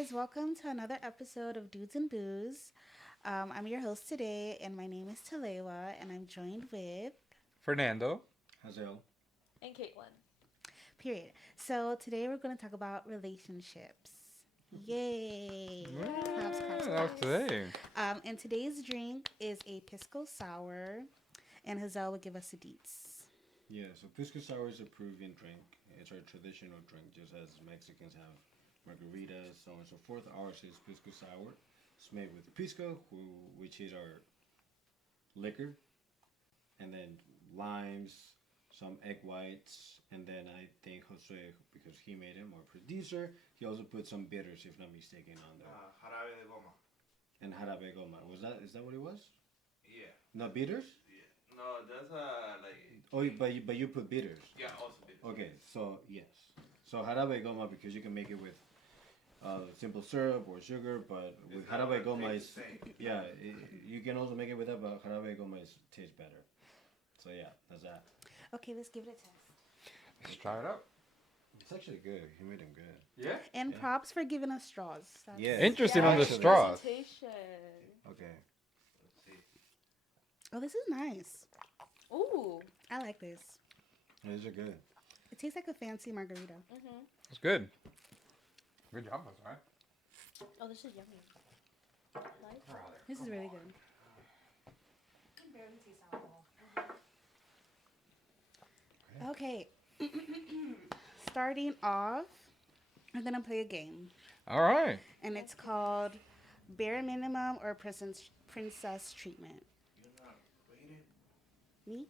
guys, welcome to another episode of Dudes and Booze. I'm your host today, and my name is Talewa, and I'm joined with Fernando. Hazel. And Caitlin. period. So today we're going to talk about relationships. Yay! Claps, claps, That was claps. today. And today's drink is a pisco sour, and Hazel will give us the deets. Yeah, so pisco sour is a Peruvian drink. It's our traditional drink, just as Mexicans have margaritas, so on and so forth. Ours is pisco sour. It's made with the pisco, which is our liquor, and then limes, some egg whites, and then I think Jose, because he made him our producer, he also put some bitters, if not mistaken, on there. Jarabe de goma. And jarabe goma. Is that what it was? Yeah. No bitters? Yeah. No, that's like. Oh, but you put bitters. Yeah, also bitter. Okay, so yes. So jarabe goma, because you can make it with simple syrup or sugar, but with It's not jarabe gonna goma taste is the same. yeah, you can also make it with that, but jarabe goma tastes better. So yeah, that's that. Okay, let's give it a test. Let's try it out. It's actually good. He made them good. Yeah. And Yeah. props for giving us straws. That's- Yeah. Interesting on the Actually. straws. Presentation. Okay. Let's see. Oh, this is nice. Ooh. I like this. These are good. It tastes like a fancy margarita. Mm-hmm. It's good. Good job, that's right. Oh, this is yummy. Like? This is really good. Okay. Starting off, we're going to play a game. All right. And it's called Bare Minimum or Princess Treatment. You're not rated? Me?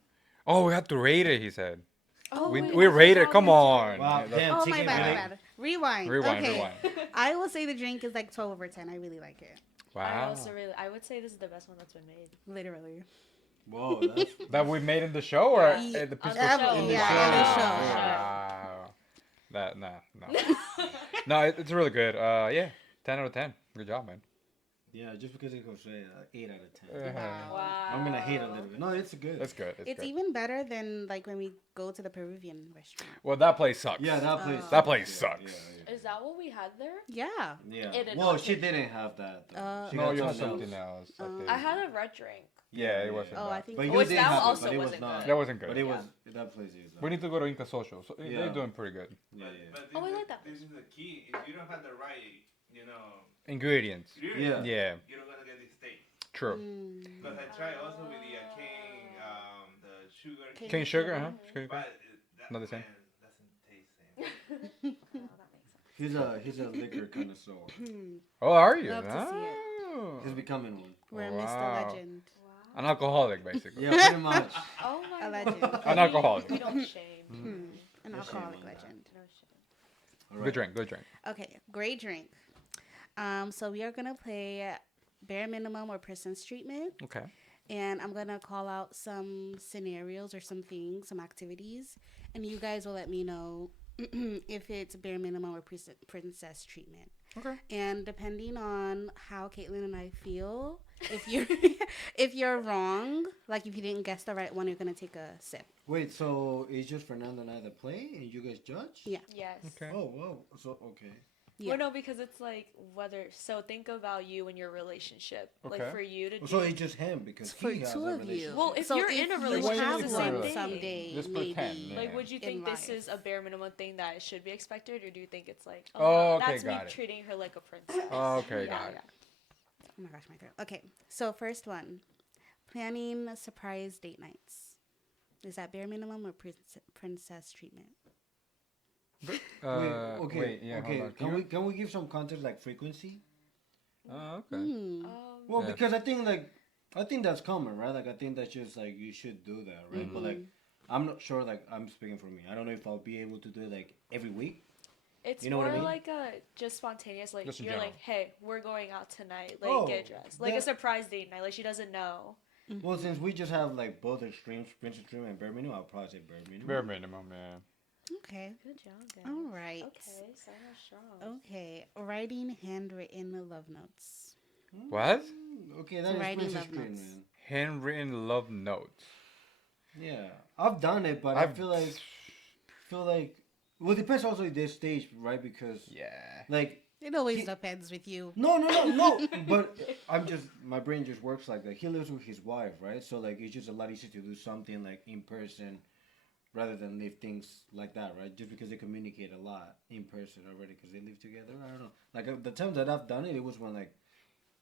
Oh, we have to rate it, he said. Oh, we wait, we I rate it. forgot Come this on. Wow, Yeah, damn. Oh, Chicken my bad, my breast. bad. Rewind. Rewind, okay. rewind. I will say the drink is like 12 over 10. I really like it. I Wow. also really. I would say this is the best one that's been made. Literally. Whoa, that's That we made in the show or Yeah. at the On pisco the Ever- show. in the yeah, in the show. Wow. That no. No, it's really good. Yeah. 10 out of 10. Good job, man. yeah. Just because it goes 8 out of 10. Uh-huh. Wow. I'm gonna hate a little bit. No, it's good. It's good. It's good. even better than like when we go to the Peruvian restaurant. Well, that place sucks. Yeah, that place. That sucks. place Yeah, sucks. Yeah, Is that what we had there? Yeah. yeah. It did Well, not she taste- didn't have that. Though. She No, got you had something something else. else. I think. I had a red drink. Yeah, it wasn't. Oh, bad. I think. But Oh, you which did that have also it, but it was wasn't not. good. That wasn't But good. it Yeah. was that place is. We need to go to Inca Social. So Yeah. they're doing pretty good. Yeah, But, yeah. but Oh, this I is- like that. This is the key. If you don't have the right, Ingredients. ingredients, Yeah. you're not gonna get this taste. True. Mm. Because I tried also with the cane, the sugar. Cane sugar, huh? But that Not the same. man doesn't taste same. Oh, that makes sense. He's a liquor connoisseur. Oh, are you? Love to see it. Oh. He's becoming one. We're Wow. Mr. Legend. Wow. An alcoholic, basically. Yeah, pretty much. Oh my A god. legend. An alcoholic. We don't shame. An No alcoholic shame on that. legend. No shame. All right. Good drink. Good drink. Okay, great drink. So we are gonna play Bare Minimum or Princess Treatment. Okay. And I'm gonna call out some scenarios or some things, some activities, and you guys will let me know if it's bare minimum or princess treatment. Okay. And depending on how Caitlin and I feel, if you're if you're wrong, like if you didn't guess the right one, you're gonna take a sip. Wait, so it's just Fernando and I that play, and you guys judge? Yeah. Yes. Okay. Oh, whoa. So okay. Yeah. Well, no, because it's like whether. So think about you and your relationship. Okay. Like for you to do. So it's just him because It's for he has two a of you. relationship. Well, if So you're in a you relationship, have it's the one same thing. someday, Just maybe. pretend, yeah. Like, would you in think this life. is a bare minimum thing that it should be expected, or do you think it's like, Oh, oh, okay, that's me got it. treating her like a princess? Oh, okay, got it. Oh my gosh, my throat. Okay, so first one, planning surprise date nights. Is that bare minimum or princess treatment? okay. Wait, yeah, okay. hold on. Can we give some context like frequency? Oh, okay. Hmm. Well, Yeah. because I think that's common, right? Like I think that's just like you should do that, right? But like Mm-hmm. I'm not sure. Like I'm speaking for me. I don't know if I'll be able to do it like every week. It's You know more what I mean? like a just spontaneous. Like Just in you're general. like, hey, we're going out tonight. Like Oh, get dressed. Like a that- surprise date night. Like she doesn't know. Well, since we just have like both extremes, princess treatment and bare minimum, I'll probably say bare minimum. Bare minimum, yeah. Okay. Good job, guys. All right. Okay, starting off strong. Okay. Writing handwritten love notes. What? Okay, that is Writing princess love treatment. notes. Handwritten love notes. Yeah, I've done it, but I feel like, well, it depends also at this stage, right? Because Yeah. like It always depends with you. No. But my brain just works like that. He lives with his wife, right? So like it's just a lot easier to do something like in person rather than leave things like that, right? Just because they communicate a lot in person already because they live together. I don't know. Like the times that I've done it, it was when like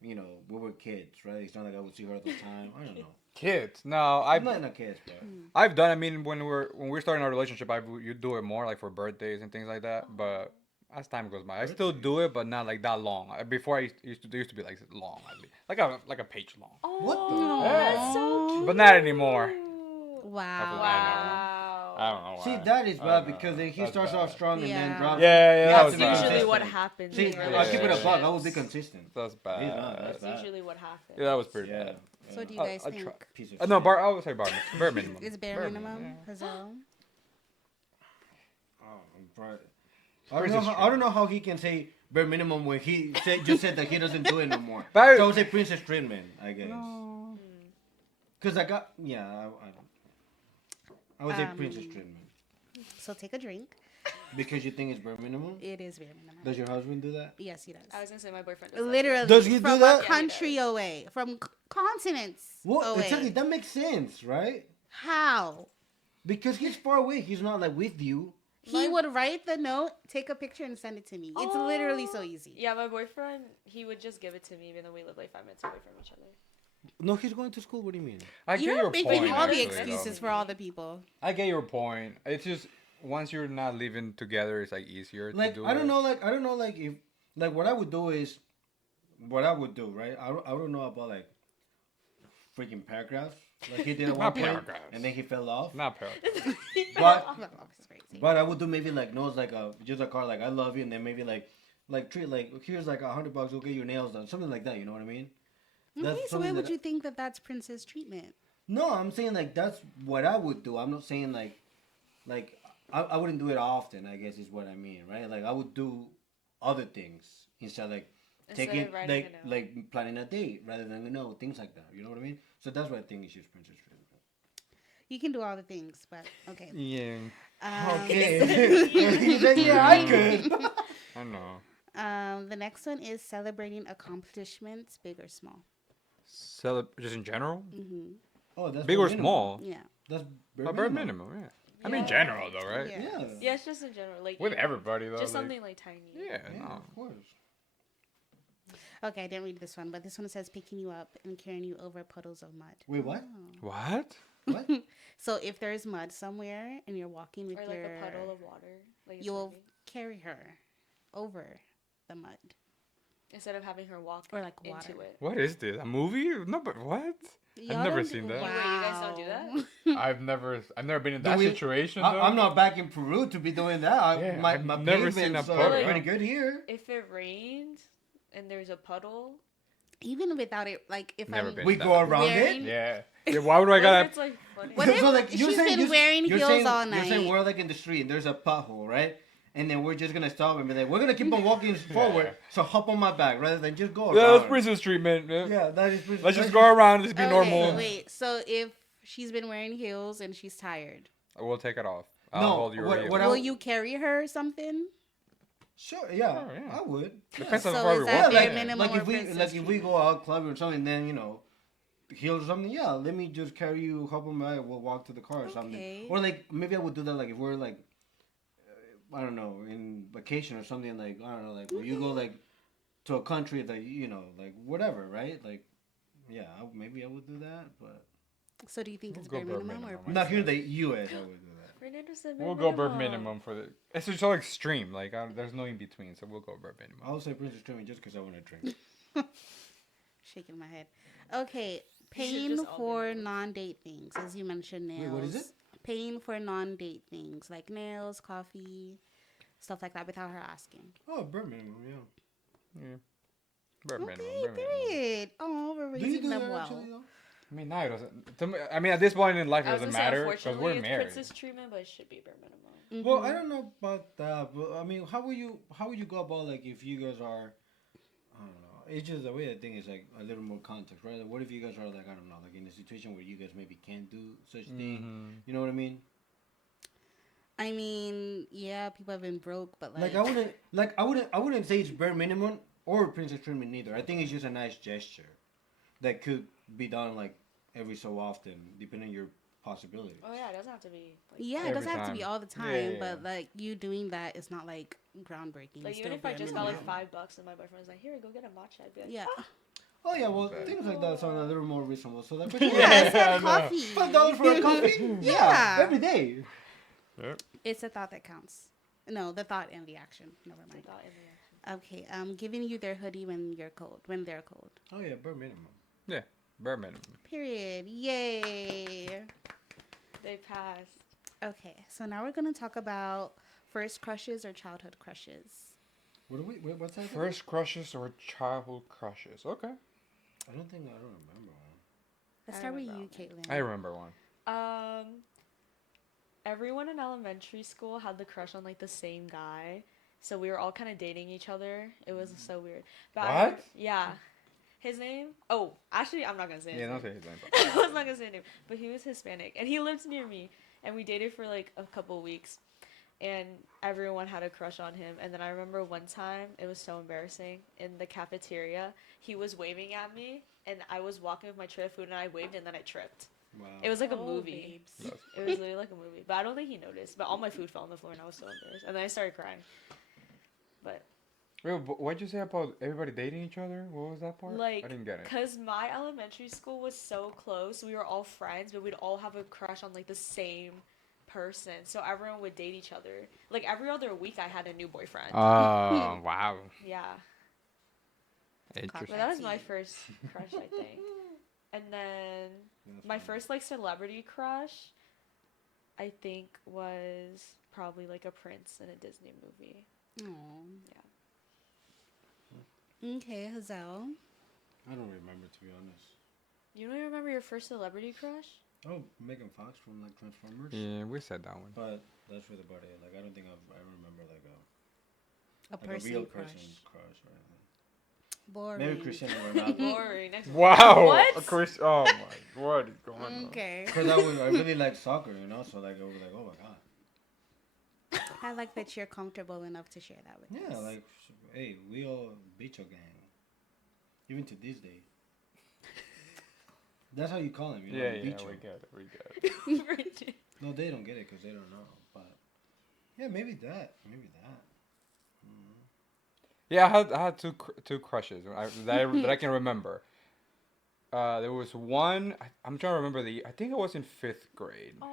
we were kids, right? It's not like I would see her all the time. I don't know. Kids. No, I've I'm not kids, but I've done. I mean, when we're starting our relationship, you do it more like for birthdays and things like that. But as time goes by, I still do it, but not like that long. Before used to be like long, at least like a page long. What the Oh, heck? that's so cute. But not anymore. Wow. I don't know why. See, that is I bad don't know. because then he That's starts bad. off strong and then Yeah. drops. Yeah, You that have was to That's be bad. usually what consistent. happens. See, in I'll keep it a buck. I will be relationships. consistent. That's He's bad. not. That's That's bad. usually what happens. Yeah, that was pretty Yeah. bad. So do you I'll- guys I'll think try. Piece of No, shit. I would say bare minimum. it's bare Bare minimum? minimum, Hazel? Oh, right. I don't know how he can say bare minimum when he just said that he doesn't do it no more. But I- So I would say princess treatment, I guess. No. Because I would say princess Um, treatment. So take a drink. Because you think it's bare minimum? It is bare minimum. Does your husband do that? Yes, he does. I was gonna say my boyfriend does that too. Literally. Does he do from that? a country away. From continents Well, away. exactly. That makes sense, right? How? Because he's far away. He's not like with you. He would write the note, take a picture, and send it to me. It's literally so easy. Yeah, my boyfriend, he would just give it to me even though we live like 5 minutes away from each other. No, he's going to school. What do you mean? I get You're your making point. all the actually, excuses though. for all the people. I get your point. It's just once you're not living together, it's like easier Like to do. I don't it. know. Like I don't know. Like if like what I would do is what I would do. Right. I don't know about like freaking paragraphs. Like he did at one Not point, paragraphs. and then he fell off. Not paragraphs. But Well, it's crazy. but I would do maybe like notes like just a card like I love you, and then maybe like treat like here's like $100. Go get your nails done. Something like that. You know what I mean? That's Okay, so why something would that you think that that's princess treatment? No, I'm saying like that's what I would do. I'm not saying like I wouldn't do it often. I guess is what I mean, right? Like I would do other things instead like Instead taking of writing a note. like planning a date rather than things like that. You know what I mean? So that's what I think is just princess treatment. You can do all the things, but okay. Yeah, Okay. He said, yeah, I could. I know. The next one is celebrating accomplishments, big or small. Just in general, Mm-hmm. Oh, that's big bare or minimum. small. Yeah. That's A bare minimum. Yeah. I mean Yeah. general though, right? Yeah. Yeah. Yeah, it's just in general. Like With everybody though. just like- something like tiny. Yeah. Yeah, No. of course. Okay, I didn't read this one, but this one says picking you up and carrying you over puddles of mud. Wait, what? Oh. What? What? So if there's mud somewhere and you're walking with Or like your, a puddle of water. Like it's you'll moving. carry her over the mud Instead of having her walk or like water. into it. What is this? A movie? No, but what? Y'all never don't seen do- that. Wait, you guys don't do that? I've never been in Do that we- situation. Though. I'm not back in Peru to be doing that. Yeah, my I've my never pavement's seen a so puddle. pretty good here. If it rained and there's a puddle, Even without it, like if Never I'm been. We that. go around Wearing- it. Yeah. Yeah. Why would I what if gotta? it's like funny? What if she's been wearing you're heels saying, all You're saying night? we're like in the street and there's a pothole, right? And then we're just gonna stop and be like, we're gonna keep on walking forward. So hop on my back rather than just go Yeah, around. that's princess treatment. Yeah. Yeah, that is. Let's just go around. Just be Okay, normal. wait. So if she's been wearing heels and she's tired, We'll take it off. I'll No, hold your what- heel. what I- will you carry her or something? Sure, yeah, Sure, yeah. I would. Depends So on how far is we that walk. bare like, minimum like or if we princess like if we go out clubbing or something, then heels or something. Yeah, let me just carry you, hop on my, we'll walk to the car or something. Okay. Or like maybe I would do that like if we're like, I don't know, in vacation or something like I don't know, like where you go like to a country that like whatever, right? Like, yeah, maybe I would do that, but So do you think We'll it's go bare bare minimum or minimum. princess? not here in the U.S. I would do that. Fernando said We'll go bare minimum for the. It's just so extreme. Like there's no in between, so we'll go bare minimum. I would say Princess Treatment just because I want to drink. Shaking my head. Okay, You should paying just all do for it. non-date things, as you mentioned, nails. Wait, what is it? Paying for non-date things like nails, coffee, stuff like that, without her asking. Oh, bare minimum, yeah. Yeah. Bare minimum. Okay, Bare minimum. period. Oh, we're Do you raising do them that well. actually though? I mean, now it doesn't. To me, I mean, at this point in life, it I was doesn't gonna say, matter because unfortunately, we're it's married. princess treatment, but it should be bare minimum. Well, Mhm. I don't know about that, but I mean, how would you go about like if you guys are, I don't know. It's just the way I think is like a little more context, right? Like, what if you guys are like I don't know, like in a situation where you guys maybe can't do such thing? Mhm. You know what I mean? I mean, yeah, people have been broke, but Like I wouldn't say it's bare minimum or princess treatment neither. I think it's just a nice gesture that could be done like every so often, depending on your possibilities. Oh yeah, it doesn't have to be. Like, yeah, it Every doesn't have to be time. all the Yeah, time, yeah, but yeah. like you doing that is not like groundbreaking. like It's even still if I bare just got like minimum. $5 and my boyfriend was like, "Here, go get a matcha," I'd be like, Yeah. Oh yeah, well Bet. things like that sound a little more reasonable. So that Yeah, it's I like know. coffee. $5 for a coffee? Yeah. every day. It's the thought that counts. No, the thought and the action. Never "I mind. thought in the action." Okay, giving you their hoodie when you're cold. When they're cold. Oh yeah, bare minimum. Yeah, bare minimum. Period. Yay. They passed. Okay, so now we're gonna talk about first crushes or childhood crushes. What do we? What's that? First crushes or childhood crushes? Okay. I don't remember one. Let's I start with remember you, all Caitlin. I remember one. Everyone in elementary school had the crush on like the same guy, so we were all kind of dating each other. It was so weird. But What? yeah, his name. Oh, actually, I'm not gonna say his Yeah, name. don't say his name. I was not gonna say his name, but he was Hispanic and he lived near me, and we dated for like a couple weeks, and everyone had a crush on him. And then I remember one time it was so embarrassing in the cafeteria. He was waving at me, and I was walking with my tray of food, and I waved, and then I tripped. Wow. It was like a Oh, movie. babes. It was literally like a movie, but I don't think he noticed. But all my food fell on the floor, and I was so embarrassed. And then I started crying. But Wait, what'd you say about everybody dating each other? What was that part? like, I didn't get it. cause my elementary school was so close, we were all friends, but we'd all have a crush on like the same person. So everyone would date each other. Like every other week, I had a new boyfriend. Oh, wow. Yeah, but Interesting. that was my first crush, I think. And then my first like celebrity crush, I think was probably like a prince in a Disney movie. Aw. Yeah. Okay, Hazel. I don't remember, to be honest. You don't remember your first celebrity crush? Oh, Megan Fox from like Transformers. Yeah, we said that one. But that's really about it. Like I don't think I remember like A a person real crush. person's crush or anything. Boring. Maybe Cristiano Ronaldo. Boring. Next one. Wow. What? Chris, oh my, what is going on? Okay. Because I really like soccer, you know. So like I was like, oh my god. I like that you're comfortable enough to share that with Yeah, us. like hey, we all beat your gang. Even to this day. That's how you call him, you know. Yeah, yeah, beat we you. get it, we get it. No, they don't get it because they don't know. But yeah, maybe that. Maybe that. Yeah, I had two crushes that I can remember. There was one. I'm trying to remember I think I was in 5th grade. Aww.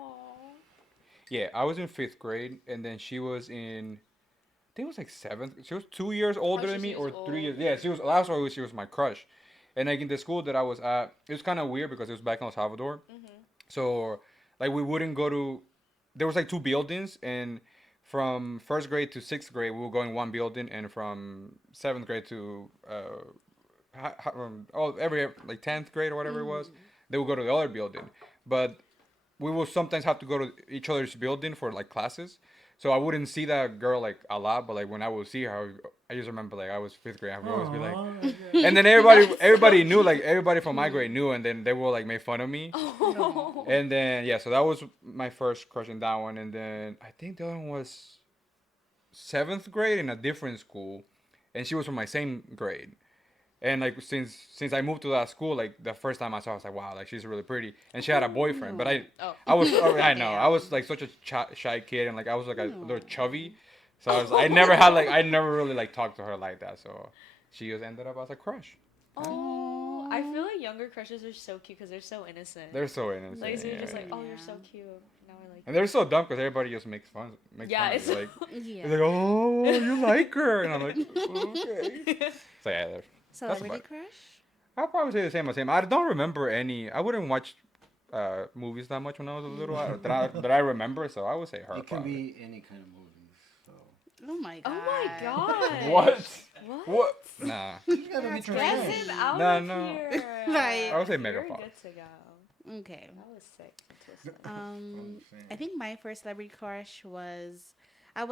Yeah, I was in 5th grade, and then she was in. I think it was like 7th. She was 2 years older Oh, than she me, was or 3 years. old. Yeah, she was. That's why she was my crush. And like in the school that I was at, it was kind of weird because it was back in El Salvador. So like we wouldn't go to. There was like 2 buildings, and from 1st grade to 6th grade we would go in one building, and from 7th grade to every like 10th grade or whatever it was, they would go to the other building. But we will sometimes have to go to each other's building for like classes. So I wouldn't see that girl like a lot, but like when I would see her, I just remember like I was 5th grade. I would always be like, and then everybody knew, like everybody from my grade knew, and then they will like make fun of me. Oh. And then yeah, so that was my first crush in that one, and then I think the other one was 7th grade in a different school, and she was from my same grade. And like since I moved to that school, like the first time I saw her, I was like, wow, like she's really pretty, and she had a boyfriend. But Oh. I know I was like such a shy kid, and like I was like a little chubby, so I never really like talked to her like that. So she just ended up as a crush. Oh. I feel like younger crushes are so cute because they're so innocent. They're so innocent. like so you're yeah, just yeah. like, oh, you're Yeah. so cute. Now I like. And they're so dumb because everybody just makes fun Yeah, of it. Like Yeah. it's like, oh, you like her, and I'm like, okay. So yeah, Celebrity about it. crush? I'll probably say the same as him. I don't remember any. I wouldn't watch movies that much when I was a little that I remember. So I would say her. It can probably. be any kind of movies. So Oh my god. Oh my god. What? What? What? Nah. you gotta be That's transparent. Get him out No, of no. here. Right. I would say Megan You're Fox. good to go. Okay. That was sick. Twisted. I think my first celebrity crush was I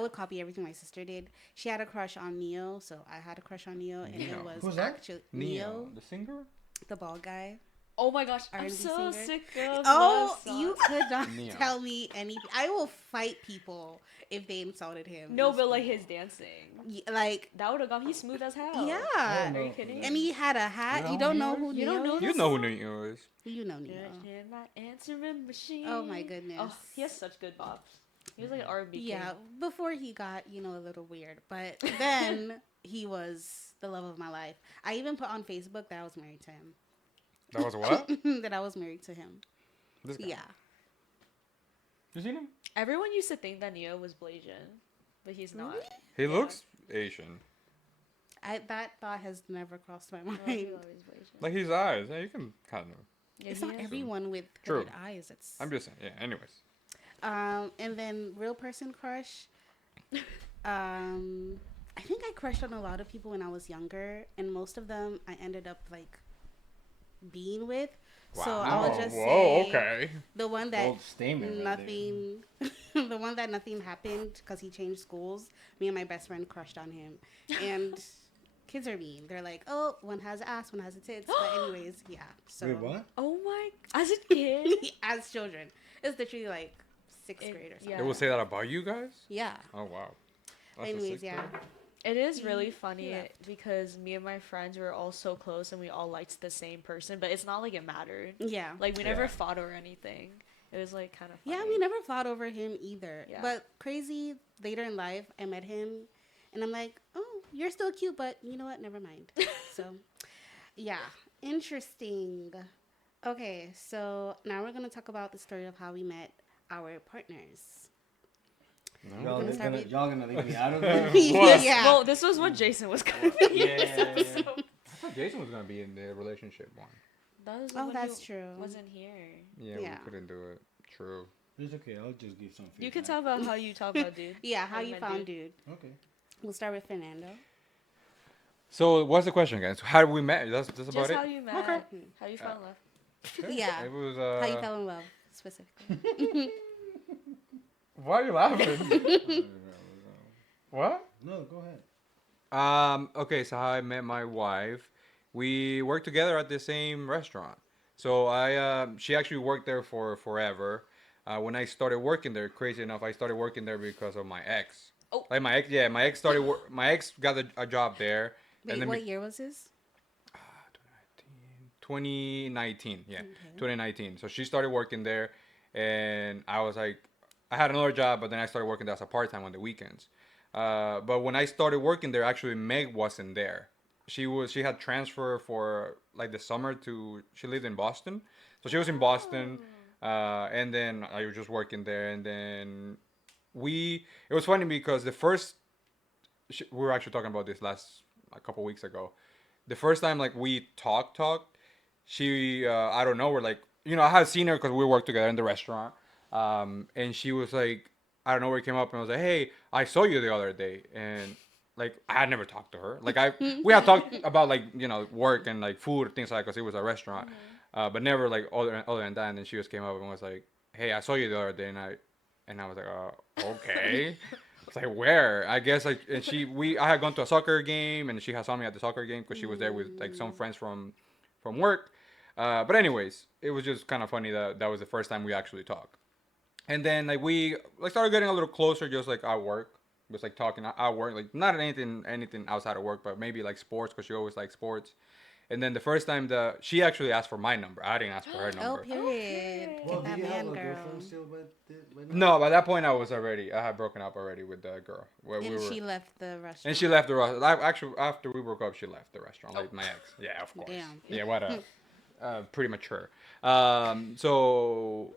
would copy everything my sister did. She had a crush on Neo, so I had a crush on Neo, and Neo. it was Who's that? actually Neo, Neo, the singer. the bald guy. Oh my gosh, I'm R&B so singer. sick of Oh, love you songs. could not Neo. tell me anything. I will fight people if they insulted him. No, in but like school. his dancing. Like, That would have got. He's smooth as hell. I yeah. don't know. Are you kidding? And he had a You hat. know You who don't Neo know is? who You Neo don't know is? You know who Neo is. You know Neo. In my answering machine. Oh my goodness. Oh, he has such good bops. He was like an R&B Yeah, king. before he got, a little weird. But then he was the love of my life. I even put on Facebook that I was married to him. That was what? That I was married to him. This guy. Yeah. You seen him? Everyone used to think that Neo was Blasian, but he's not. Really? He Yeah. looks Asian. That thought has never crossed my No, mind. he always Blasian. Like his eyes. Yeah, you can kind of. Yeah, It's he not is. everyone with True. good eyes. It's I'm just saying. Yeah. Anyways. And then real person crush. I think I crushed on a lot of people when I was younger, and most of them I ended up like being with. So I'll just Whoa. say Okay. the one that Old statement. nothing, the one that nothing happened because he changed schools. Me and my best friend crushed on him, and kids are mean. They're like, oh, one has ass, one has a tits. But anyways, yeah. So Wait, what? Oh my! As a kid. as children, it's literally like sixth grade or something. yeah. They will say that about you guys. Yeah. Oh wow. That's a Anyways, sick yeah. thing. It is He- really he funny left. because me and my friends were all so close and we all liked the same person, but it's not like it mattered. Yeah. Like we never Yeah. fought or anything. It was like kind of Yeah, funny. we never fought over him either. Yeah. But crazy, later in life, I met him, and I'm like, oh, you're still cute, but you know what? Never mind. So, yeah, interesting. Okay, so now we're going to talk about the story of how we met our partners. Y'all, gonna start with- y'all gonna leave me out of this? What? Yeah. Well, this was what Jason was gonna be. Yeah. I thought Jason was gonna be in the relationship one. That was Oh, when that's he true. wasn't here. Yeah, Yeah. we couldn't do it. True. It's okay. I'll just give some feedback. You can talk about how you talk about dude. Yeah, how How you you met found dude. dude. Okay. We'll start with Fernando. So what's the question, guys? How did we met? That's about Just it. how you met. Okay. How you fell in love. Yeah. It was. How you fell in love, specifically. Why are you laughing? What? No, go ahead. Okay, so how I met my wife, we worked together at the same restaurant. So she actually worked there for forever. When I started working there, crazy enough, I started working there because of my ex. Oh. Like my ex, yeah, my ex started. My ex got a job there. Wait, then what year was this? 2019, yeah, Okay. 2019. So she started working there, and I was like, I had another job, but then I started working there as a part time on the weekends. But when I started working there, actually Meg wasn't there. She had transfer for like the summer to. She lived in Boston, so she was in Boston, and then I was just working there, and then it was funny because we were actually talking about this a couple weeks ago. The first time like we talked, she I don't know, we're like, I had seen her because we worked together in the restaurant, and she was like, I don't know where it came up, and I was like, hey, I saw you the other day, and like I had never talked to her, like we had talked about like work and like food things like because it was a restaurant, but never like other than that. And then she just came up and was like, hey, I saw you the other day, and I was like, okay. I was like, where? I guess like, and I had gone to a soccer game, and she had saw me at the soccer game because she was there with like some friends from work. But anyways, it was just kind of funny that was the first time we actually talked. And then like we like started getting a little closer, just like at work, just like talking at work, like not anything outside of work, but maybe like sports because she always liked sports. And then the first time she actually asked for my number. I didn't ask for her Oh, number. period. Well, Get do that you have man, a girl. girlfriend still by now? No, by that point I had broken up already with the girl. Where And she left the restaurant. And she left the restaurant. Actually, after we broke up, she left the restaurant. Like my ex. Yeah, of course. Damn. Yeah, what pretty mature. So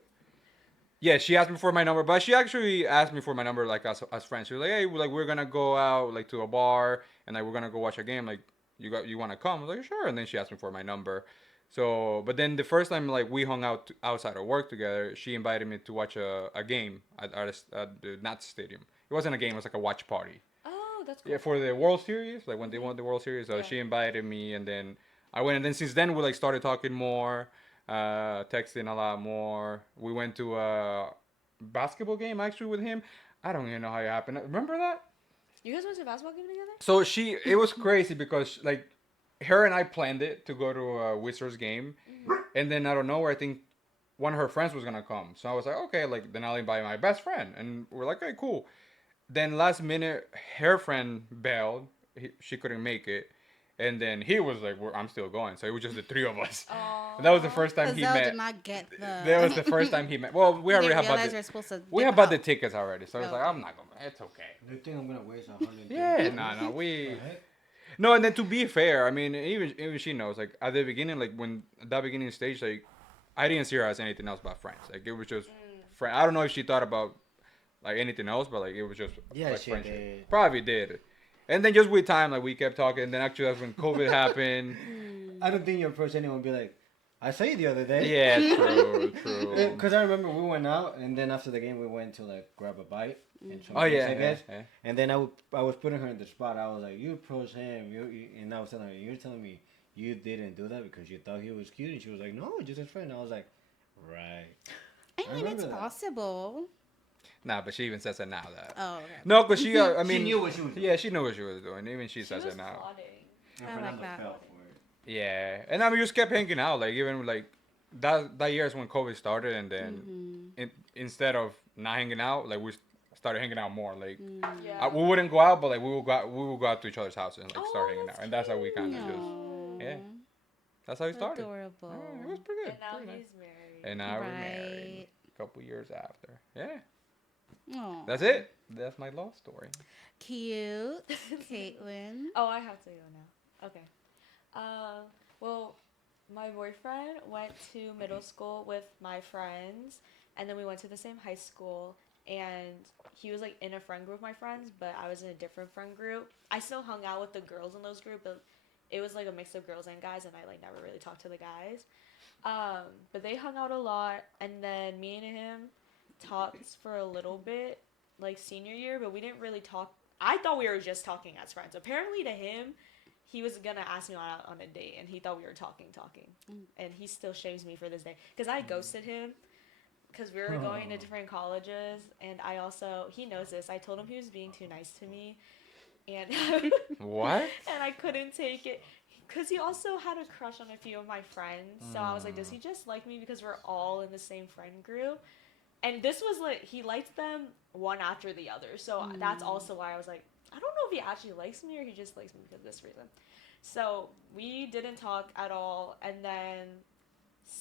yeah, she asked me for my number, but she actually asked me for my number like as friends. She was like, hey, like we're gonna go out like to a bar and like we're gonna go watch a game. Like you wanna come? I was like, sure. And then she asked me for my number. So, but then the first time like we hung out outside of work together, she invited me to watch a game at the Nats Stadium. It wasn't a game; it was like a watch party. Oh, that's cool. Yeah, for the World Series, like when they won the World Series. So Yeah. she invited me, and then I went, and then since then we like started talking more, texting a lot more. We went to a basketball game actually with him. I don't even know how it happened. Remember that? You guys went to a basketball game together? So it was crazy because like her and I planned it to go to a Wizards game, And then out of nowhere, I think one of her friends was gonna come. So I was like, okay, like then I'll invite my best friend, and we're like, okay, cool. Then last minute, her friend bailed. She couldn't make it, and then he was like, I'm still going. So it was just the three of us. And that was the Aww. first time he Azelle met. did not get That was the. the first time he met. Well, we You already didn't have bought realize the you're supposed to. we dip have bought the out. tickets already. So it's like Okay. I'm not going. It's okay. You think I'm gonna waste 100? Yeah, no, we. Heck? No, and then to be fair, I mean, even she knows. Like at the beginning, like when at that beginning stage, like I didn't see her as anything else but friends. Like it was just friend. I don't know if she thought about like anything else, but like it was just Yeah, like she friendship. did. Probably did. And then just with time, like we kept talking. And then actually, that's when COVID happened. I don't think you approach anyone and be like, I saw you the other day. Yeah, true, true. Because I remember we went out, and then after the game, we went to like grab a bite. And some Oh drinks, yeah, I yeah, guess. yeah. And then I was putting her in the spot. I was like, you approach him, and I was telling her, you're telling me you didn't do that because you thought he was cute, and she was like, no, just a friend. I was like, right. I mean, remember it's that. possible. Nah, but she even says it now that. Oh, okay. No, cause she. I mean, She knew what she was doing. Yeah, she knew what she was doing. Even she She says was it now. plotting. I like that. fell for it. Yeah, and I mean, we just kept hanging out. Like even like that year is when COVID started, and then instead of not hanging out, like we started hanging out more. Like Yeah. we wouldn't go out, but like we would go out to each other's houses and like Oh, start hanging out, that's and that's how we kind of just Aw. yeah. That's how we started. Adorable. Yeah, it was pretty good. And now pretty nice. he's married. And now we're Right. married. A couple years after. Yeah, Aw. that's it. That's my love story. Cute. Caitlin. Oh, I have to go now. Okay. Well, my boyfriend went to middle school with my friends, and then we went to the same high school. And he was like in a friend group with my friends, but I was in a different friend group. I still hung out with the girls in those groups, but it was like a mix of girls and guys, and I like never really talked to the guys. But they hung out a lot, and then me and him talked for a little bit, like senior year, but we didn't really talk. I thought we were just talking as friends. Apparently, to him, he was gonna ask me out on a date, and he thought we were talking, and he still shames me for this day because I ghosted him because we were going to different colleges, and he knows this. I told him he was being too nice to me, and What? and I couldn't take it. Because he also had a crush on a few of my friends. So I was like, does he just like me because we're all in the same friend group? And this was like, he liked them one after the other. So that's also why I was like, I don't know if he actually likes me or he just likes me because of this reason. So we didn't talk at all. And then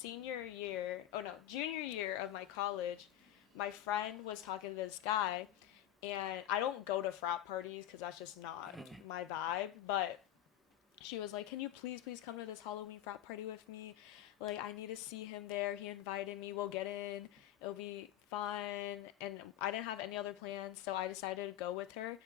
junior year of my college, my friend was talking to this guy. And I don't go to frat parties because that's just not my vibe. But she was like, can you please come to this Halloween frat party with me? Like, I need to see him there. He invited me. We'll get in. It'll be fun. And I didn't have any other plans, so I decided to go with her.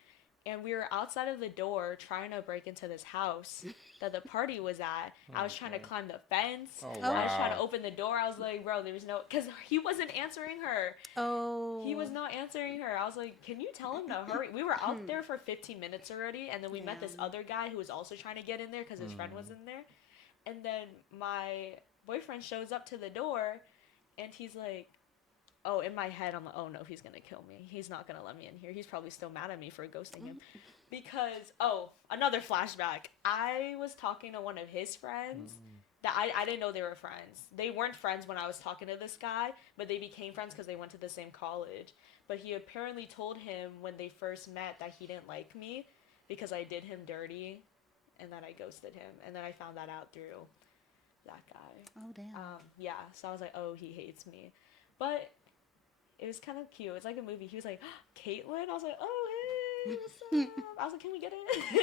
And we were outside of the door trying to break into this house that the party was at. I was trying to climb the fence. Oh, I was trying to wow. open the door. I was like, bro, there was no... Because he wasn't answering her. Oh. He was not answering her. I was like, can you tell him to hurry? We were out there for 15 minutes already, and then we met this other guy who was also trying to get in there because his friend was in there. And then my boyfriend shows up to the door, and he's like, oh, in my head, I'm like, oh no, he's going to kill me. He's not going to let me in here. He's probably still mad at me for ghosting him. Because, another flashback. I was talking to one of his friends that I didn't know they were friends. They weren't friends when I was talking to this guy, but they became friends because they went to the same college. But he apparently told him when they first met that he didn't like me because I did him dirty and that I ghosted him. And then I found that out through that guy. Oh, damn. Yeah, so I was like, oh, he hates me. But it was kind of cute. It's like a movie. He was like, Caitlin? I was like, oh, hey, what's up? I was like, can we get in?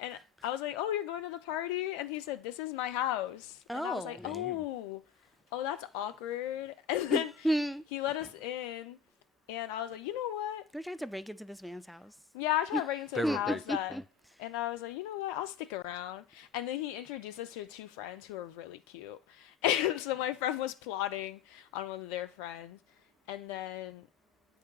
And I was like, oh, you're going to the party? And he said, this is my house. And I was like, oh, that's awkward. And then he let us in. And I was like, you know what? You're trying to break into this man's house. Yeah, I tried to break into They his were house. big. And I was like, you know what? I'll stick around. And then he introduced us to two friends who are really cute. And so my friend was plotting on one of their friends. And then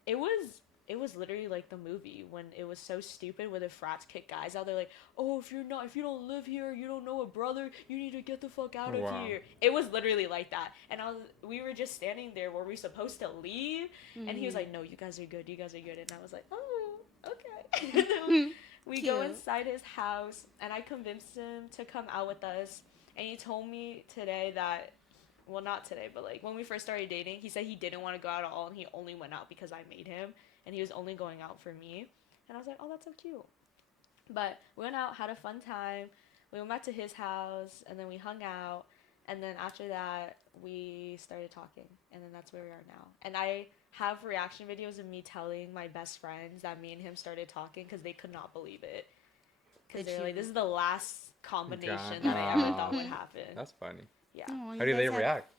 it was literally like the movie when it was so stupid where the frats kick guys out. They're like, oh, if you don't live here, you don't know a brother, you need to get the fuck out of here. It was literally like that. And we were just standing there where we were supposed to leave. And he was like, no, you guys are good. And I was like, oh, okay. And then we go inside his house, and I convinced him to come out with us. And he told me today that well, not today, but like when we first started dating, he said he didn't want to go out at all, and he only went out because I made him, and he was only going out for me. And I was like, oh, that's so cute. But we went out, had a fun time. We went back to his house, and then we hung out. And then after that, we started talking, and then that's where we are now. And I have reaction videos of me telling my best friends that me and him started talking because they could not believe it. Because Did they're like, you- this is the last combination God. that I ever Aw. thought would happen. That's funny. Yeah. Oh, How do they guys had- react?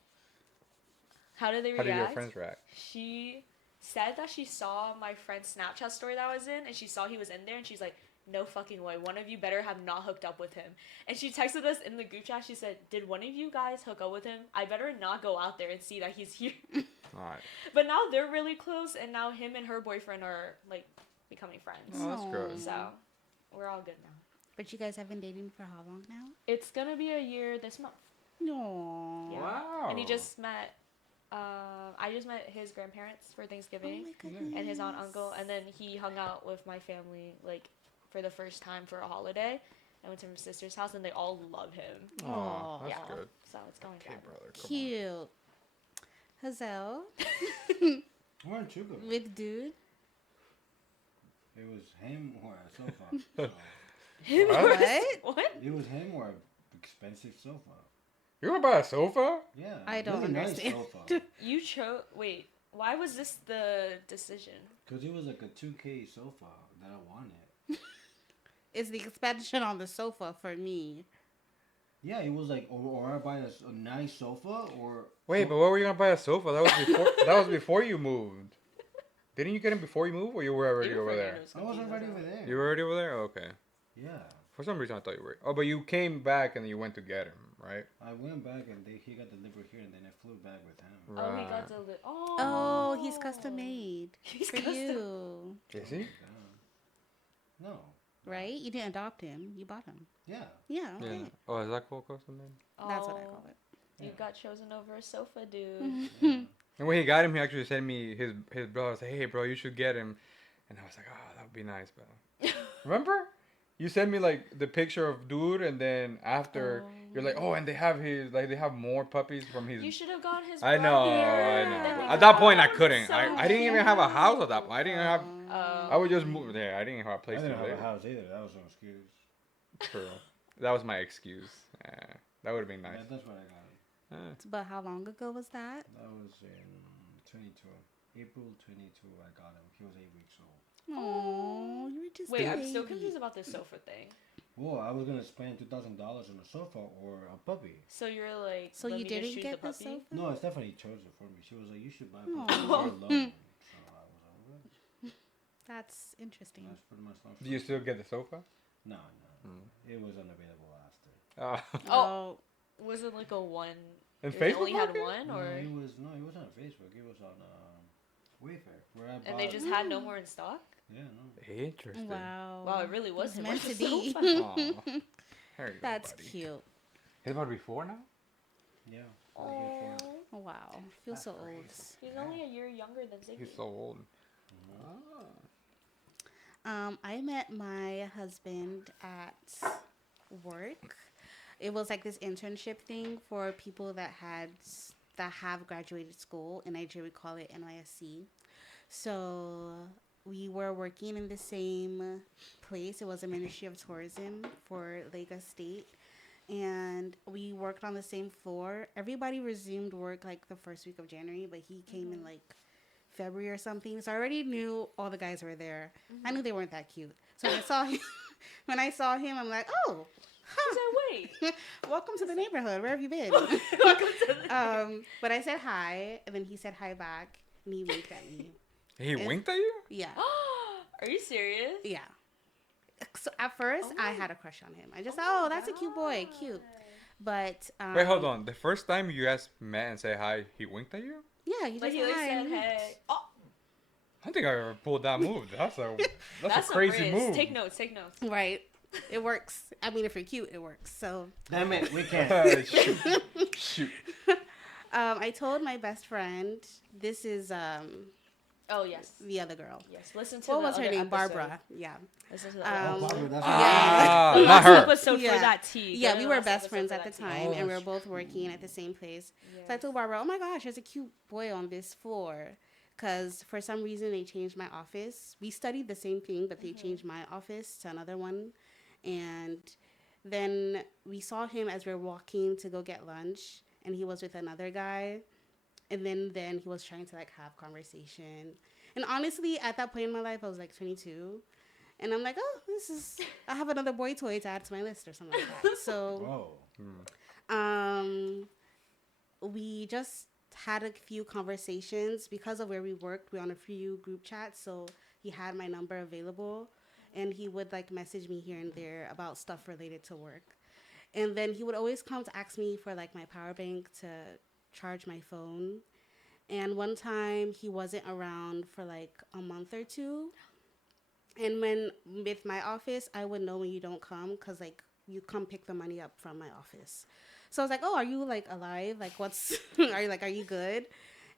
How did they How react? do your friends react? She said that she saw my friend's Snapchat story that I was in, and she saw he was in there, and she's like, no fucking way. One of you better have not hooked up with him. And she texted us in the group chat. She said, did one of you guys hook up with him? I better not go out there and see that he's here. Alright. But now they're really close, and now him and her boyfriend are, like, becoming friends. Oh, that's good. Aw. So, we're all good now. But you guys have been dating for how long now? It's gonna be a year this month. No. Yeah. Wow. And he just met, I just met his grandparents for Oh Thanksgiving. my goodness. And his aunt, uncle, and then he hung out with my family, like, for the first time for a holiday. I went to my sister's house, and they all love him. Aw, that's Yeah. good. So it's going Okay, good. brother. Come on. Cute. Hazel Where did you go? with dude. It was him or a sofa. So, What? What? it was him or an expensive sofa. You want to buy a sofa? Yeah. I don't really understand. Nice sofa. You chose. Wait, why was this the decision? Because it was like a 2K sofa that I wanted. It's the expansion on the sofa for me. Yeah, it was like, or I buy a nice sofa, or Wait, but what were you gonna buy a sofa? That was before. That was before you moved. Didn't you get him before you moved, or you were already You were over forgetting there? it was I was confusing already as over hell. there. You were already over there. Okay. Yeah, For some reason, I thought you were. Oh, but you came back and then you went to get him, right? I went back and he got delivered here, and then I flew back with him. Oh, he Right. got to Oh, he's custom made He's for custom. you, Is he? No. right? You didn't adopt him. You bought him. Yeah. Yeah. Okay. Yeah. Oh, is that called custom made? That's what I call it. You Yeah. got chosen over a sofa, dude. Yeah. And when he got him, he actually sent me his brother. Said, "Hey, bro, you should get him." And I was like, "Oh, that would be nice, bro." Remember? You sent me like the picture of dude, and then after you're like, "Oh, and they have more puppies from his." You should have gone his. I know, brother. I know. Then we At that got point, I him couldn't. so I didn't even have a house at that point. I didn't even have. Oh. I would just move there. I didn't even have a I place to didn't have live. a house either. That was no excuse. True. That was my excuse. Yeah, that would have been nice. Yeah, that's what I got. But how long ago was that? That was in 22. April 22, I got him. He was 8 weeks old. Oh, you were just Wait, a I'm still baby. confused about this sofa thing. Well, I was gonna spend $2,000 on a sofa or a puppy. So you're like, So let you me just didn't choose get the the puppy? sofa? No, Stephanie chose it for me. She was like, "You should buy a Aw. puppy. You're alone." So I was like, "Okay." That's interesting. That's pretty much long Do you story. still get the sofa? No. Mm. It was unavailable after. Oh. Was it like a one? And They Facebook only had Market? one, or it was on Facebook. It was on Wayfair, where I bought. and they just had no more in stock. Yeah, no. Interesting. Wow. Wow, it really was It's him meant with to the be. sofa. Aw. There you go, That's buddy. cute. He's about to be 4 now? Yeah. Oh, Wow. Feel so old. he's only a year younger than Ziggy. He's so old. I met my husband at work. It was like this internship thing for people that have graduated school. In Nigeria, we call it NYSC. So we were working in the same place. It was a Ministry of Tourism for Lagos State. And we worked on the same floor. Everybody resumed work like the first week of January, but he came in like February or something. So I already knew all the guys were there. I knew they weren't that cute. So when I saw him, I'm like, oh, He said, "Wait, welcome to the neighborhood. Where have you been? welcome to the." But I said hi, and then he said hi back, and he winked at me. He winked at you? Yeah, Are you serious? yeah. So at first, Oh I my- had a crush on him. I just, oh, that's a cute boy, cute. But Wait, hold on. The first time you guys met and say hi, he winked at you? Yeah, he Like just he like hi said, and winked. "Hey, oh, I don't think I ever pulled that move. That's a that's a crazy some riz. move. Take notes. Take notes." Right. It works. I mean, if you're cute, it works. So Damn it, we can't. Shoot. Shoot. I told my best friend, this is Oh yes. The other girl. Yes. Listen to What the was her other name? episode. Barbara. Yeah. Listen to the other Um, Oh, Barbara, that's Ah, the not last her. episode Yeah. for that tea. Yeah, Go to we the were last best episode friends for at the that tea. time, Oh, and we were that's both working at the same place. Yes. So I told Barbara, "Oh my gosh, there's a cute boy on this floor." Because for some reason they changed my office. We studied the same thing, but they changed my office to another one. And then we saw him as we were walking to go get lunch, and he was with another guy. And then he was trying to like have conversation. And honestly, at that point in my life, I was like 22. And I'm like, oh, I have another boy toy to add to my list or something like that. So Whoa. we just had a few conversations because of where we worked. We were on a few group chats, so he had my number available, and he would like message me here and there about stuff related to work. And then he would always come to ask me for like my power bank to charge my phone. And one time he wasn't around for like a month or two. And when with my office, I would know when you don't come because like you come pick the money up from my office. So I was like, "Oh, are you like alive? Like, what's are you good?"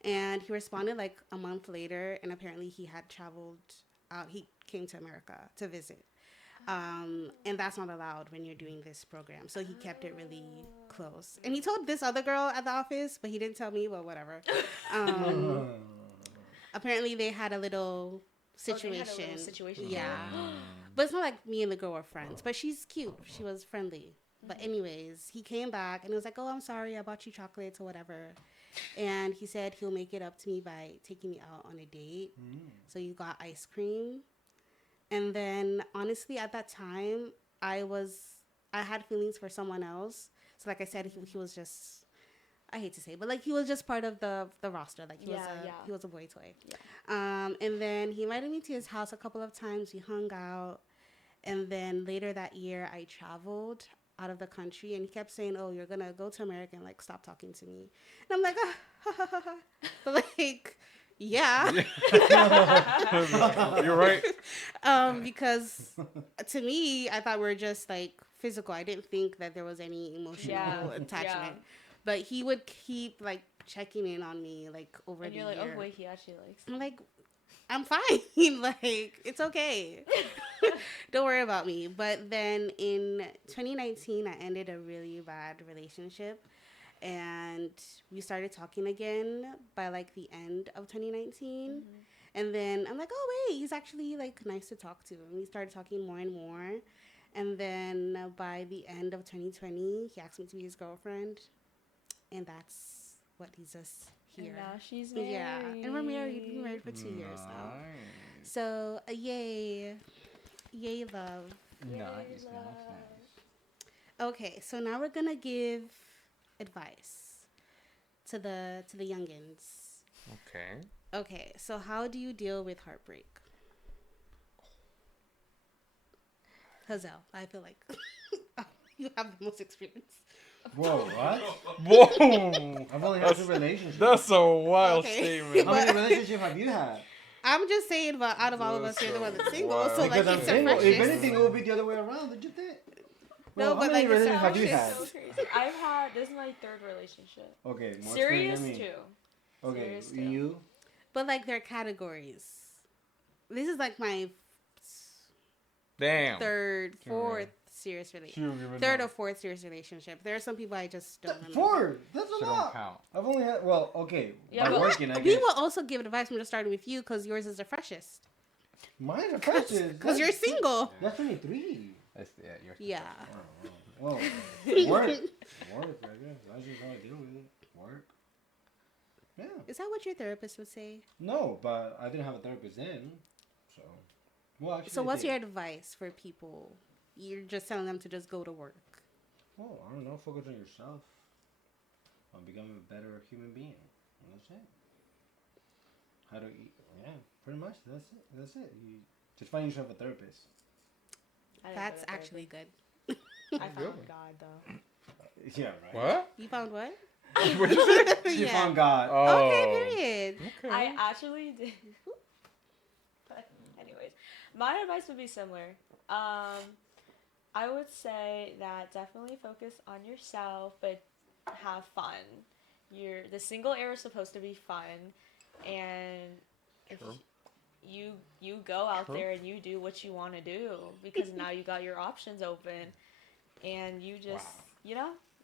And he responded like a month later, and apparently he had traveled out. He came to America to visit, and that's not allowed when you're doing this program. So he kept it really close. And he told this other girl at the office, but he didn't tell me. Well, whatever. Apparently they had a little Oh, they situation. had a little situation. Yeah. But it's not like me and the girl were friends. But she's cute. She was friendly. But anyways, he came back and he was like, "Oh, I'm sorry, I bought you chocolates or whatever." And he said he'll make it up to me by taking me out on a date. So you got ice cream. And then honestly, at that time, I had feelings for someone else. So like I said, he was just, I hate to say, but like he was just part of the roster. Like he was a boy toy. Yeah. And then he invited me to his house a couple of times. We hung out. And then later that year, I traveled out of the country, and he kept saying, "Oh, you're gonna go to America and like stop talking to me." And I'm like, but like, yeah, You're right. because to me, I thought we were just like physical. I didn't think that there was any emotional attachment. But he would keep like checking in on me like over And the you're like, year. oh wait, he actually likes. I'm like, I'm fine. Like, it's okay. Don't worry about me. But then in 2019, I ended a really bad relationship. And we started talking again by like the end of 2019. And then I'm like, oh, wait, he's actually like nice to talk to. And we started talking more and more. And then by the end of 2020, he asked me to be his girlfriend. And that's what leads us here. And now she's married. Yeah, and we're married. We've been married for 2 years now. Nice. So, yay. Yay, love. Nice. Okay, so now we're going to give advice to the youngins. Okay. Okay, so how do you deal with heartbreak? Hazel, I feel like you have the most experience. Whoa, what? Whoa. I've only had two relationships. That's a wild Okay. statement. How many relationships have you had? I'm just saying, but out of all of us, you're the one that's single, Wow. so like Because I'm it's single. If freshest. anything, it will be the other way around. Did you think? No, Well, but how many like, it's relationships have you had? freshest. So crazy. I've had, this is my third relationship. Okay, more Serious explain to me. too. Okay, Serious too. you. But like they're categories. This is like my Damn. third, Can't remember. fourth serious She relationship. don't even Third know. or fourth serious relationship. There are some people I just don't remember. Four. That's She a don't lot. count. I've only had. Well, okay. Yeah, by but working, I We guess. will also give advice from just starting with you because yours is the freshest. Mine are precious. Because you're single. That's 23. That's, yeah, you're Yeah. Well, work. I guess. That's just how I deal with it. Work. Yeah. Is that what your therapist would say? No, but I didn't have a therapist then. So. Well, actually. So I what's did. your advice for people? You're just telling them to just go to work. Oh, I don't know. Focus on yourself. On becoming a better human being. And that's it. How to eat. Yeah, pretty much. That's it. You just find yourself a therapist. I didn't That's go to actually good. therapy. I found God though. Yeah, right. What? You found what? What'd you say? She Yeah. found God. Oh. Okay, period. Okay. I actually did. But anyways, my advice would be similar. I would say that definitely focus on yourself, but have fun. The single era is supposed to be fun, and if Sure. you go out there and you do what you want to do because now you got your options open, and you just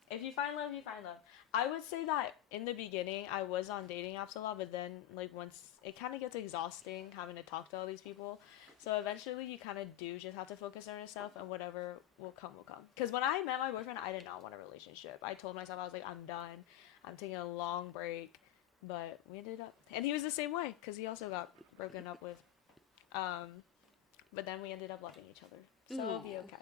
if you find love, you find love. I would say that in the beginning I was on dating apps a lot, but then like once it kind of gets exhausting having to talk to all these people. So eventually you kind of do just have to focus on yourself, and whatever will come will come. Because when I met my boyfriend, I did not want a relationship. I told myself, I was like, I'm done. I'm taking a long break. But we ended up, and he was the same way because he also got broken up with. But then we ended up loving each other. So it'll be okay.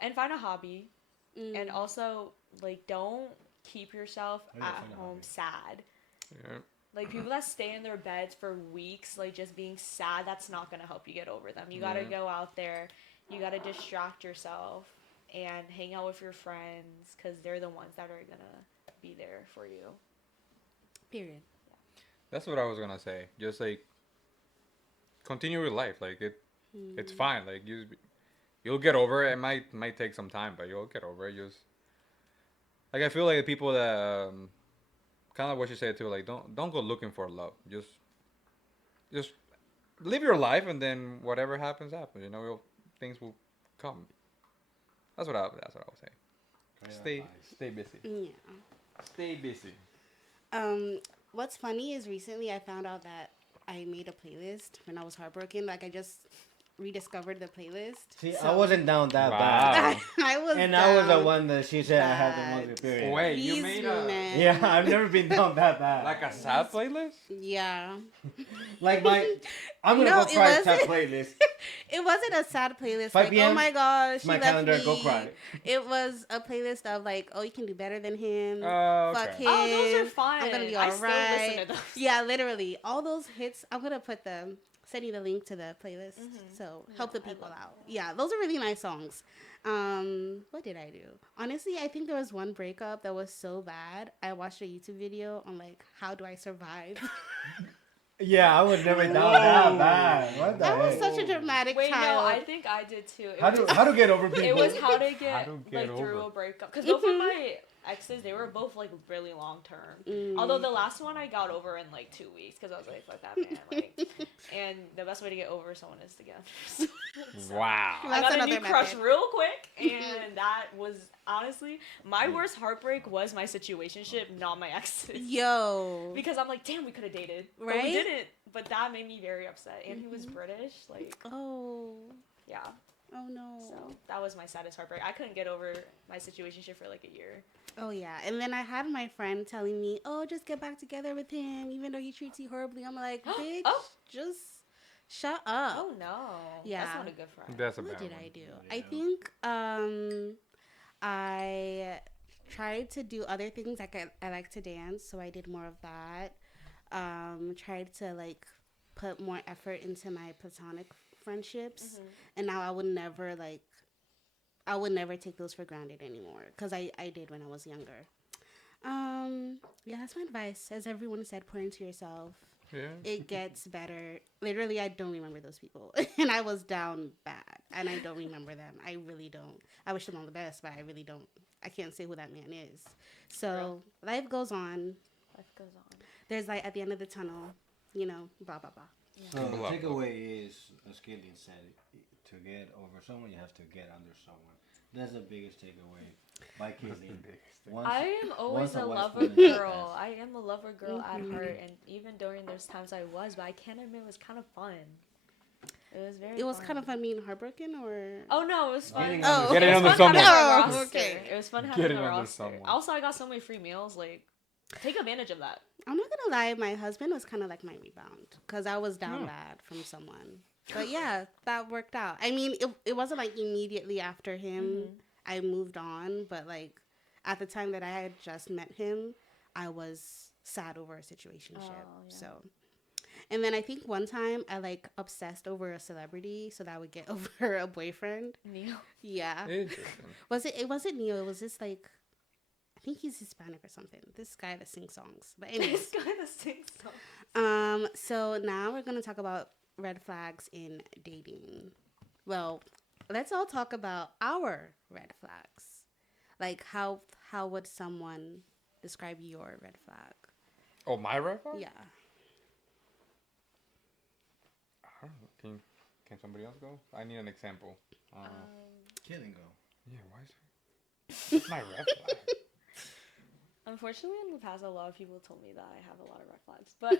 And find a hobby. And also, like, don't keep yourself at home sad. Yeah. Like, people that stay in their beds for weeks, like, just being sad, that's not going to help you get over them. You got to go out there. You got to distract yourself and hang out with your friends because they're the ones that are going to be there for you. Period. That's what I was gonna say. Just like continue with life. Like it's fine. Like you'll get over it. It might take some time, but you'll get over it. Just like I feel like the people that kind of what you said too. Like don't go looking for love. Just live your life, and then whatever happens, happens. You know, things will come. That's what I would say. Stay busy. Yeah. Stay busy. What's funny is recently I found out that I made a playlist when I was heartbroken. Like I just rediscovered the playlist. See, So- I wasn't down that Wow. bad. I was. And I was the down one that she said I had the bad. most experience. Wait, you These made a men. Yeah, I've never been down that bad. like a sad playlist? Yeah. Like I'm gonna No, go it cry wasn't. that playlist. It wasn't a sad playlist. 5 Like, p.m., oh my gosh, she my left calendar, me. go cry. It was a playlist of like, oh, you can do better than him. Oh, Fuck okay. him. Oh, those are fun. I'm gonna be I still listen alright. to those. Yeah, literally, all those hits. I'm gonna send you the link to the playlist. So help the I people love out. Yeah, those are really nice songs. What did I do? Honestly, I think there was one breakup that was so bad. I watched a YouTube video on like how do I survive. Yeah, I was never down that bad. What the I was heck? such a dramatic Wait, child. no, I think I did too. It How was, to get over people? it was how to get, How to get like through over. a breakup. Because both of my exes, they were both like really long term. Although the last one I got over in like 2 weeks because I was like, fuck that man. Like, and the best way to get over someone is to get under. Wow. I That's got a another new crush method. real quick, and that was honestly my worst heartbreak was my situationship, not my exes. Yo. Because I'm like, damn, we could have dated, but Right? we didn't. But that made me very upset. And he was British, like, Oh. yeah. Oh no. So that was my saddest heartbreak. I couldn't get over my situationship for like a year. Oh yeah, and then I had my friend telling me, "Oh, just get back together with him, even though he treats you horribly." I'm like, "Bitch, Oh. just shut up." Oh no. Yeah. That's not a good friend. That's a What bad did one. I do? Yeah. I think I tried to do other things. Like I like to dance, so I did more of that. Tried to like put more effort into my platonic friendships, and now I would never take those for granted anymore because I did when I was younger. Yeah, that's my advice. As everyone said, pour into yourself. Yeah. It gets better. Literally, I don't remember those people. And I was down bad. And I don't remember them. I really don't. I wish them all the best, but I really don't. I can't say who that man is. So, life goes on. Life goes on. There's light at the end of the tunnel. You know, blah, blah, blah. So the Blah, blah. takeaway is, as Caitlin said, to get over someone, you have to get under someone. That's the biggest takeaway by Caitlin. I am always once a wife lover would have said girl. that. I am a lover girl at heart, and even during those times I was, but I can't admit it was kind of fun. It was very. It was fun. kind of fun being heartbroken, or? Oh no, it was fun. Getting Oh. Getting It was under fun having someone. a Oh, roster. okay. It was fun having Getting a under roster. someone. Also, I got so many free meals. Like, take advantage of that. I'm not gonna lie, my husband was kind of like my rebound because I was down bad from someone. But yeah, that worked out. I mean, it wasn't like immediately after him I moved on, but like at the time that I had just met him, I was sad over a situationship. Oh, yeah. So, and then I think one time I like obsessed over a celebrity so that I would get over a boyfriend. Neil. Yeah. Interesting. It wasn't Neo. It was this like, I think he's Hispanic or something. This guy that sings songs. But anyways. This guy that sings songs. So now we're gonna talk about red flags in dating. Well, let's all talk about our red flags. Like how would someone describe your red flag? Oh, my red flag? Yeah. don't know. Can somebody else go? I need an example. Killing go. Yeah, why is it? It's my red flag. Unfortunately, in the past, a lot of people told me that I have a lot of red flags, but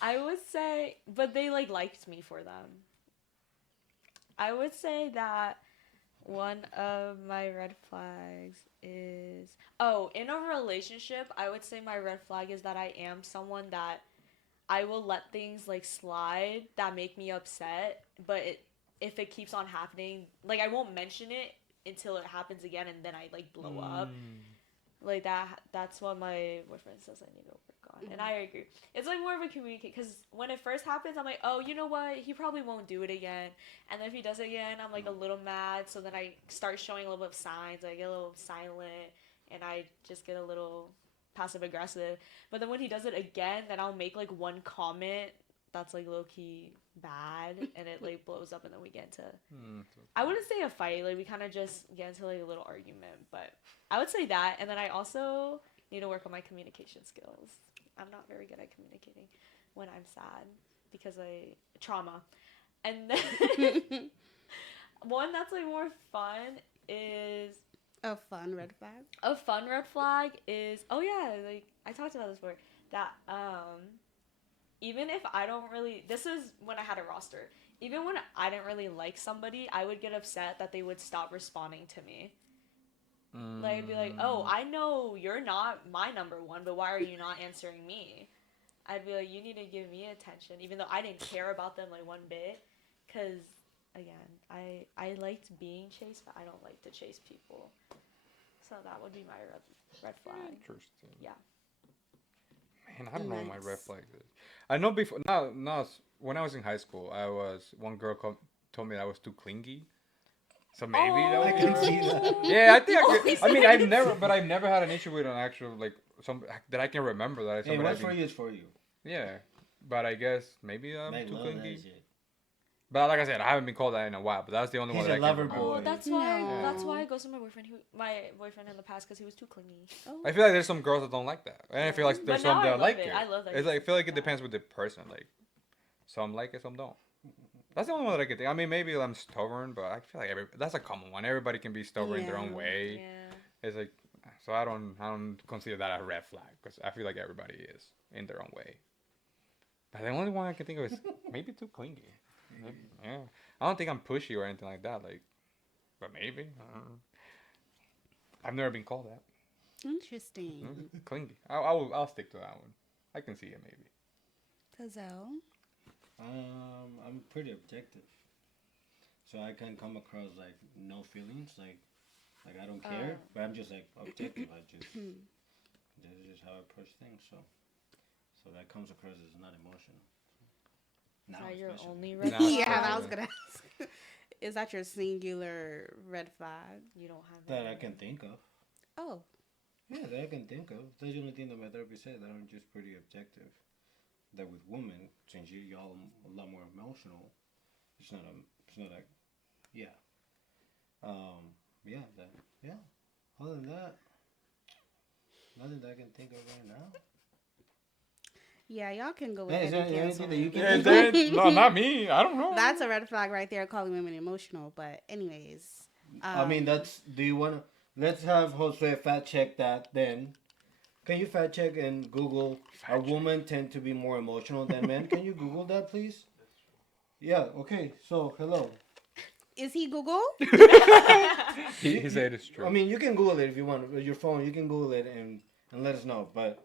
I would say, but they like liked me for them. I would say that one of my red flags is in a relationship, I would say my red flag is that I am someone that I will let things like slide that make me upset, but if it keeps on happening, like I won't mention it until it happens again and then I like blow up. Like that's what my boyfriend says I need to work on. And I agree. It's like more of a communicate because when it first happens, I'm like, oh, you know what? He probably won't do it again. And then if he does it again, I'm like a little mad. So then I start showing a little bit of signs. I get a little silent and I just get a little passive aggressive. But then when he does it again, then I'll make like one comment that's like low key bad and it like blows up and then we get into I wouldn't say a fight, like we kind of just get into like a little argument, but I would say that. And then I also need to work on my communication skills. I'm not very good at communicating when I'm sad because I trauma. And then one that's like more fun is A fun red flag. a fun red flag is like I talked about this before that even if I don't really, this is when I had a roster. Even when I didn't really like somebody, I would get upset that they would stop responding to me. Like, I'd be like, oh, I know you're not my number one, but why are you not answering me? I'd be like, you need to give me attention, even though I didn't care about them like one bit. Because, again, I liked being chased, but I don't like to chase people. So that would be my red flag. Interesting. Yeah. Man, I don't know what my red Nice. flag is. I know before when I was in high school, one girl told me I was too clingy. So maybe that I was can see that. Yeah, I think Oh, I mean I've never had an issue with an actual like some that I can remember that Hey, somebody what's I've for been- you is for you. Yeah, but I guess maybe I'm Make too love that clingy. shit. But like I said, I haven't been called that in a while. But that's the only He's one that a I lover can remember. boy. Oh, that's why. No. That's why I ghosted my boyfriend in the past because he was too clingy. Oh. I feel like there's some girls that don't like that, and I feel like there's But now some I that love like it. it. I love that It's he's like I feel like it like that. depends with the person. Like some like it, some don't. That's the only one that I can think. I mean, maybe I'm stubborn, but I feel like that's a common one. Everybody can be stubborn in their own Yeah. way. Yeah. It's like so I don't consider that a red flag because I feel like everybody is in their own way. But the only one I can think of is maybe too clingy. Yeah, I don't think I'm pushy or anything like that. Like, but maybe I've never been called that. Interesting. Clingy. I'll stick to that one. I can see it maybe. Tazel. I'm pretty objective, so I can come across like no feelings, like I don't care, but I'm just like objective. This is just how I approach things. So that comes across as not emotional. Is Now, that your especially. only red Nah, flag? Yeah, I was Yeah. gonna ask. Is that your singular red flag? You don't have That I any. can think of. Oh, Yeah, that I can think of. That's the only thing that my therapist said, that I'm just pretty objective. That with women, since y'all a lot more emotional, it's not yeah. Yeah. Other than that, nothing that I can think of right now. yeah. Y'all can go Hey, ahead is there and cancel anything that you him. can think No, not me. I don't know. That's a red flag right there, calling women emotional. But anyways, I mean, do you want to, let's have Jose fact check that then. Can you fact check and Google, are women tend to be more emotional than men? Can you Google that, please? Yeah, okay, so, hello. is he Google? He said it's true. I mean, you can Google it if you want. With your phone, you can Google it and let us know. But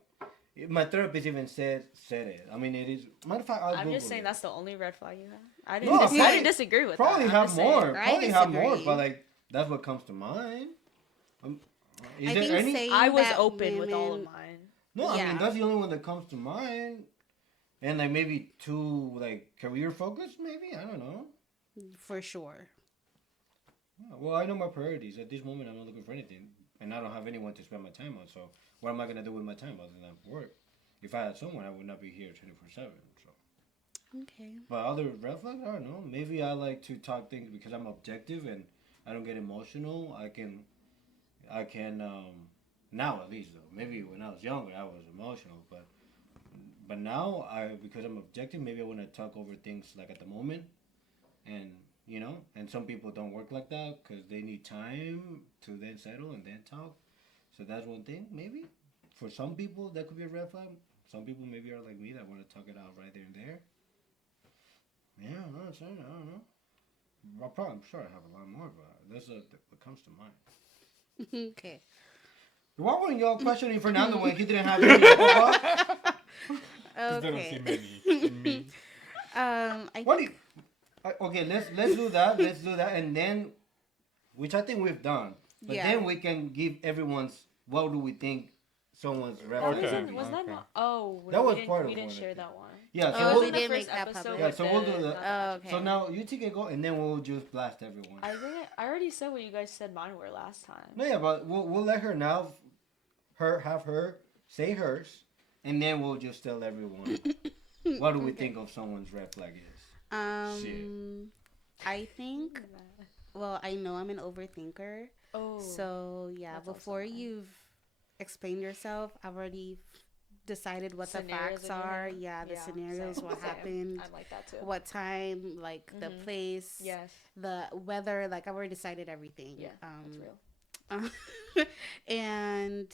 my therapist even said it. I mean, it is. Matter of fact, I'll I'm Google just saying it. that's the only red flag you have. I No, didn't, I probably- didn't disagree with Probably that. I'm have just saying. more. I Probably have more. disagree. But like, that's what comes to mind. Is I there think any? saying I was that open with all of women- mine. No, I Yeah. mean that's the only one that comes to mind. And like maybe too like career focused, maybe I don't know. For sure. Yeah, well, I know my priorities. At this moment, I'm not looking for anything, and I don't have anyone to spend my time on. So, what am I gonna do with my time other than work? If I had someone, I would not be here 24/7. So, Okay. but other red flags, I don't know. Maybe I like to talk things because I'm objective and I don't get emotional. I can, now at least though. Maybe when I was younger, I was emotional, but But now, because I'm objective, maybe I want to talk over things like at the moment, and and some people don't work like that because they need time to then settle and then talk. So that's one thing. Maybe for some people that could be a red flag. Some people maybe are like me that want to talk it out right there and there. Yeah, I'm not saying. I don't know. I'm sure I have a lot more, but that's what comes to mind. Okay. Why weren't y'all questioning Fernando when he didn't have any? They don't see Okay. many in me. I What do think you, okay, let's do that. Let's do that, and then, which I think we've done. But Yeah. then we can give everyone's what do we think someone's That reference. Okay. was that Okay. not? Oh, That was we didn't, part we of didn't one, I share think. that one. Yeah, so Oh, It was we'll, we in the did first make that episode. public. Yeah, with so we'll do the- that. not the Oh, matchup. okay. so now you take it go, and then we'll just blast everyone. I think I already said what you guys said mine were last time. No, yeah, but we'll let her now, have her say hers, and then we'll just tell everyone what do we think of someone's red flag is. I think. Well, I know I'm an overthinker. Oh. So yeah, That's also before mine. you've explained yourself, I've already decided what the Scenarios facts in your are. head? Yeah, the scenarios, same, what same. happened, I'm like that too. what time, like the Mhm. place, Yes. the weather. Like I've already decided everything. Yeah. That's real. And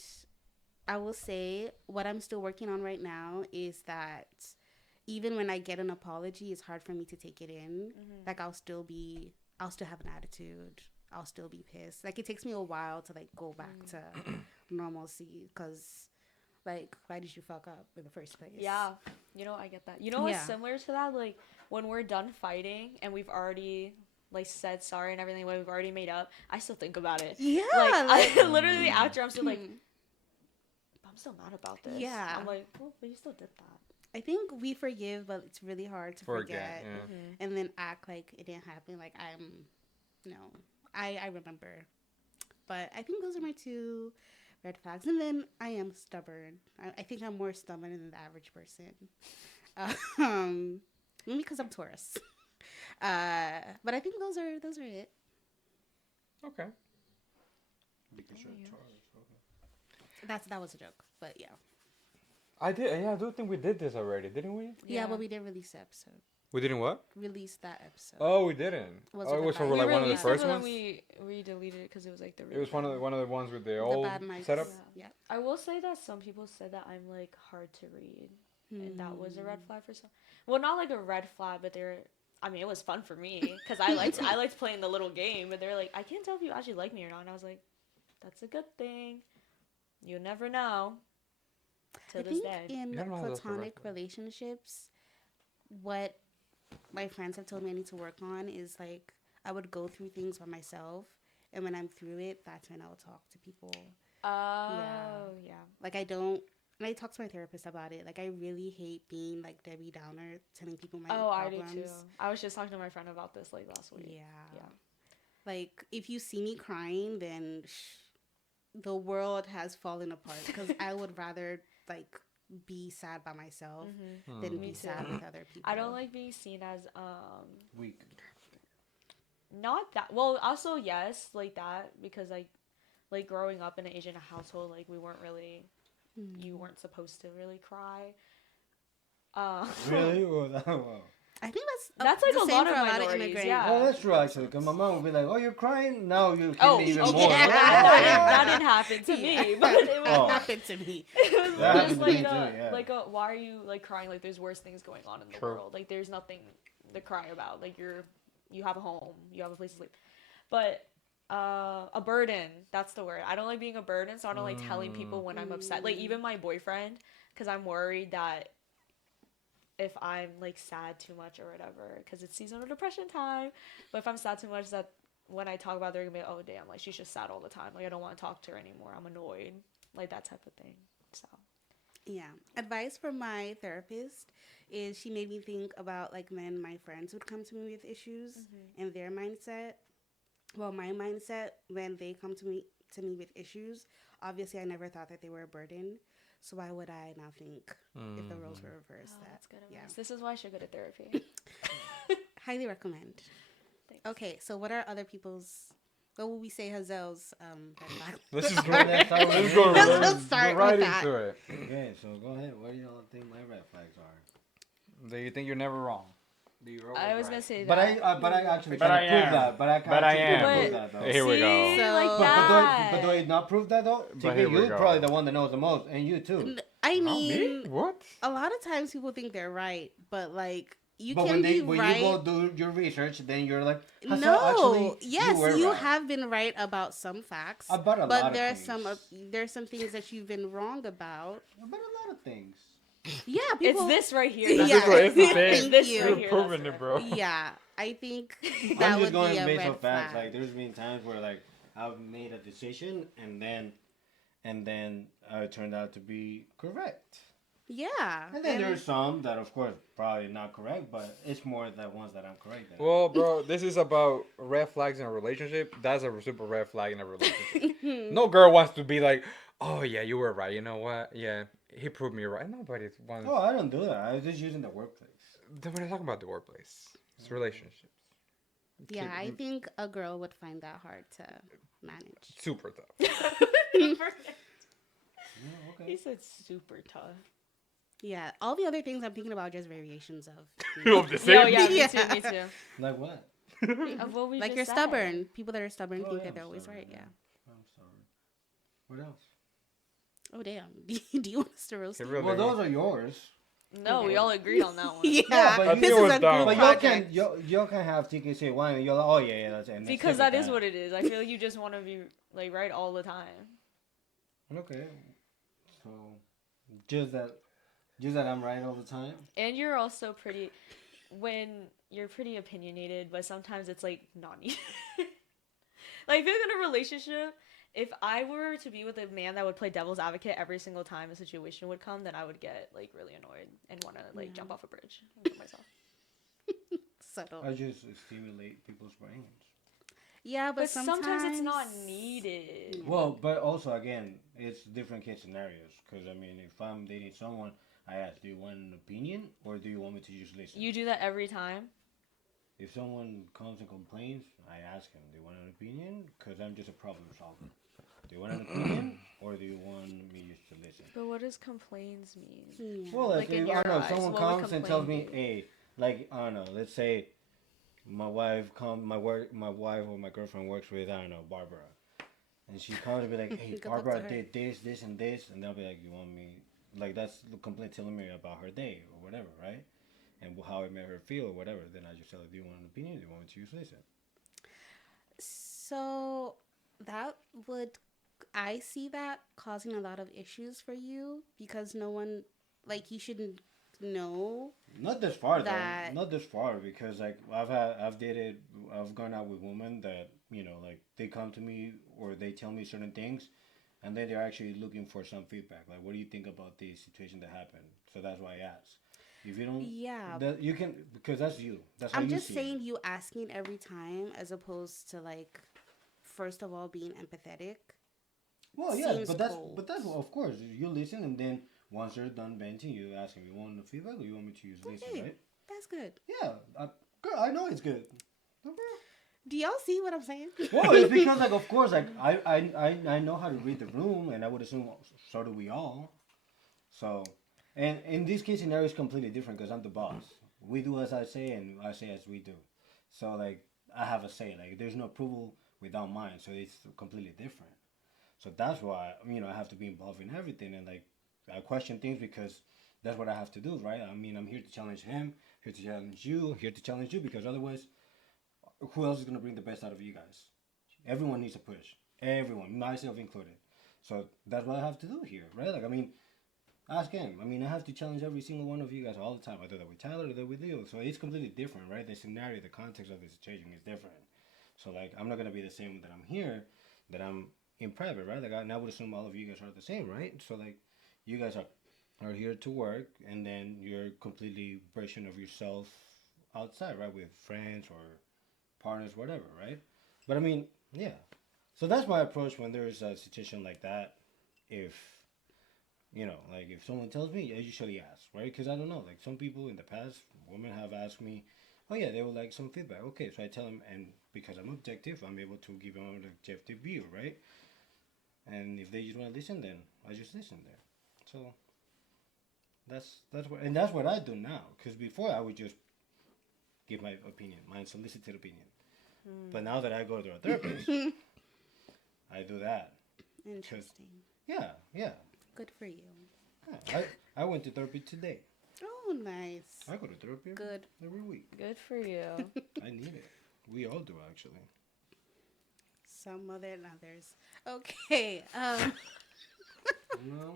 I will say what I'm still working on right now is that even when I get an apology, it's hard for me to take it in. Mhm. Like I'll still have an attitude. I'll still be pissed. Like it takes me a while to like go back to normalcy because like why did you fuck up in the first place? Yeah. I get that. You know what's Yeah. similar to that? Like when we're done fighting and we've already like said sorry and everything, when we've already made up, I still think about it. Yeah. Like I literally after I'm still like I'm still mad about this. Yeah. I'm like, well, but you still did that. I think we forgive, but it's really hard to forget. Yeah. Mhm. And then act like it didn't happen. Like I remember. But I think those are my two red flags. And then I am stubborn. I think I'm more stubborn than the average person. Maybe because I'm Taurus. But I think those are it. Okay. Because you're Yeah. Taurus, okay. That was a joke. But yeah. I did. Yeah, I do think we did this already, didn't we? Yeah, but we didn't release the episode. We didn't what? Release that episode. Oh, we didn't. Was Oh, it it the was for bad- like We one of the released it, first but ones. then we deleted it because it was like the. It was one of the ones with the The old bad mics. setup. Yeah. I will say that some people said that I'm like hard to read, and that was a red Hmm. flag for some. Well, not like a red flag, but they're. I mean, it was fun for me because I liked playing the little game. But they're like, I can't tell if you actually like me or not. And I was like, that's a good thing. You never know. To I this think day. in You don't know how that's a red platonic flag. relationships, what my friends have told me I need to work on is like I would go through things by myself, and when I'm through it, that's when I'll talk to people. Oh yeah. Like I don't. And I talk to my therapist about it. Like I really hate being like Debbie Downer, telling people my Oh, I problems. do too. I was just talking to my friend about this like last week. Yeah. Yeah. Like if you see me crying, then the world has fallen apart because I would rather like be sad by myself Mhm. than Me be too. sad with other people. I don't like being seen as Weak. not that well. Also, yes, like that because like growing up in an Asian household, like we weren't really. You weren't supposed to really cry. Really? Well, wow. I think That's like the a same lot for of a lot of minorities, immigrants. yeah. Well, that's true actually. Because my mom would be like, "Oh, you're crying? No, you hit Oh, me even okay. more." Yeah. That didn't happen to me, but it was, Oh. happened to me. it was That happened just to me like too, yeah. why are you like crying? Like there's worse things going on in the True. world. Like there's nothing to cry about. Like you have a home, you have a place to sleep, but a burden. That's the word. I don't like being a burden, so I don't like telling people when I'm upset. Like even my boyfriend, because I'm worried that if I'm like sad too much or whatever, because it's seasonal depression time. But if I'm sad too much, that when I talk about it, they're gonna be, oh damn, like she's just sad all the time. Like I don't want to talk to her anymore. I'm annoyed, like that type of thing. So Yeah. Advice from my therapist is she made me think about like when my friends would come to me with issues and their mindset. Well, my mindset when they come to me with issues, obviously I never thought that they were a burden. So why would I now think if the roles were reversed? that's good advice. Yeah. This is why I should go to therapy. Highly recommend. Thanks. Okay, so what are other people's what would we say Hazel's red flag? Let's just go. Let's start with Let's you. go. Let's Let's just start go right with that. into it. Okay, so go ahead. What do y'all think my red flags are? Do you think you're never wrong? Do you I was gonna say that. But I actually But can't I prove am. that. But I can't But I actually am. prove that though. Here we go. See? So- Like But- that. But do I not prove that though? But TK, here we you're go. probably the one that knows the most, and you too. I Not me? mean, What? a lot of times people think they're right, but like you But can when be when right. you go do your research, then you're like, Hassan, No, actually, yes, were you right. have been right about some facts, About a lot but of there's things. there's some things that you've been wrong about. About a lot of things. Yeah, It's people. this right here. Yeah, that's This is what it's the thank thing. This you. right You're here, proving that's it, the bro. Yeah, I think I'm that just would going be a based red on facts. flag. Like there's been times where like I've made a decision and then it turned out to be correct. Yeah, And then there's some that of course probably not correct, but it's more the ones that I'm correct. Than Well, bro, this is about red flags in a relationship. That's a super red flag in a relationship. No girl wants to be like, oh yeah, you were right. You know what? Yeah, he proved me right. Nobody wants. Oh, I don't do that. I was just using the workplace. Then we're not talking about the workplace. It's relationships. yeah, I think a girl would find that hard to manage. Super tough. Yeah, He okay. said super tough. Yeah, all the other things I'm thinking about are just variations of. Of the Yo, same. yeah, me Yeah. too, me too. Like what? Of what we Like just you're said. stubborn. People that are stubborn Oh, think yeah, that I'm they're always stubborn, right. Yeah. I'm sorry. What else? Oh damn. Do you want us to roast He you? really- Well, those are yours. No, we all agreed on that one. Yeah, Yeah, but this you- is a It was dumb. group But y'all project. can y'all can have TK say one, and you're like, oh yeah, that's it. and that's Because it that with is what it is. I feel like you just want to be like right all the time. Okay. So just that I'm right all the time. And you're also pretty when you're pretty opinionated, but sometimes it's like not needed. Like I feel like in a relationship, if I were to be with a man that would play devil's advocate every single time a situation would come, then I would get like really annoyed and want to like jump off a bridge and kill myself. Subtle. I just stimulate people's brains. Yeah, But sometimes it's not needed. Well, but also again, it's different case scenarios. Because I mean, if I'm dating someone, I ask, do you want an opinion or do you want me to just listen? You do that every time. If someone comes and complains, I ask him, do you want an opinion? Because I'm just a problem solver. Do you want an opinion or do you want me just to listen? But what does complains mean? Yeah. Well, Like like, in if, I your don't know, eyes, someone what would comes and tells me, complain hey, like, I don't know, let's say my wife my wife or my girlfriend works with, I don't know, Barbara. And she comes and be like, hey, Good luck to Barbara her. did this, and this. And they'll be like, you want me, like, that's complete telling me about her day or whatever, right? And how it made her feel or whatever. Then I just tell her, do you want an opinion? Do you want me to just listen? So that would, I see that causing a lot of issues for you because no one, like, you shouldn't know. Not this far That- though. Not this far because like I've gone out with women that like they come to me or they tell me certain things, and then they're actually looking for some feedback. Like, what do you think about this situation that happened? So that's why I ask. If you don't, Yeah. that you can because that's you. That's how I'm you just see saying it. you asking every time as opposed to, like, first of all, being empathetic. Well, yeah, seems but cold. that's of course you listen, and then once they're done venting, you ask them, you want the feedback or you want me to use listen, Okay. right? That's good. Yeah, girl, I know it's good. Do y'all see what I'm saying? Well, it's because like of course like I know how to read the room, and I would assume so do we all. So, and in this case scenario is completely different because I'm the boss. We do as I say, and I say as we do. So like I have a say. Like there's no approval without mine, so it's completely different. So that's why I have to be involved in everything, and like I question things because that's what I have to do, right? I mean, I'm here to challenge him, here to challenge you, here to challenge you because otherwise, who else is gonna bring the best out of you guys? Everyone needs a push. Everyone, myself included. So that's what I have to do here, right? Like I mean, ask him. I mean, I have to challenge every single one of you guys all the time. I do that with Tyler, I do that with you. So it's completely different, right? The scenario, the context of the situation is different. So like, I'm not gonna be the same that I'm here, that I'm in private, right? Like I would assume all of you guys are the same, right? So like, you guys are here to work, and then you're completely version of yourself outside, right? With friends or partners, whatever, right? But I mean, yeah. So that's my approach when there is a situation like that. If like if someone tells me, I usually ask, right? Because I don't know. Like some people in the past, women have asked me, oh yeah, they would like some feedback. Okay, so I tell them, and because I'm objective, I'm able to give them an objective view, right? And if they just want to listen, then I just listen there. So that's what I do now. Because before I would just give my opinion, my unsolicited opinion. But now that I go to a therapist, I do that. Interesting. Yeah, yeah. Good for you. Yeah. I went to therapy today. Oh, nice. I go to therapy Good. every week. Good for you. I need it. We all do, actually. Some more than others. Okay. No.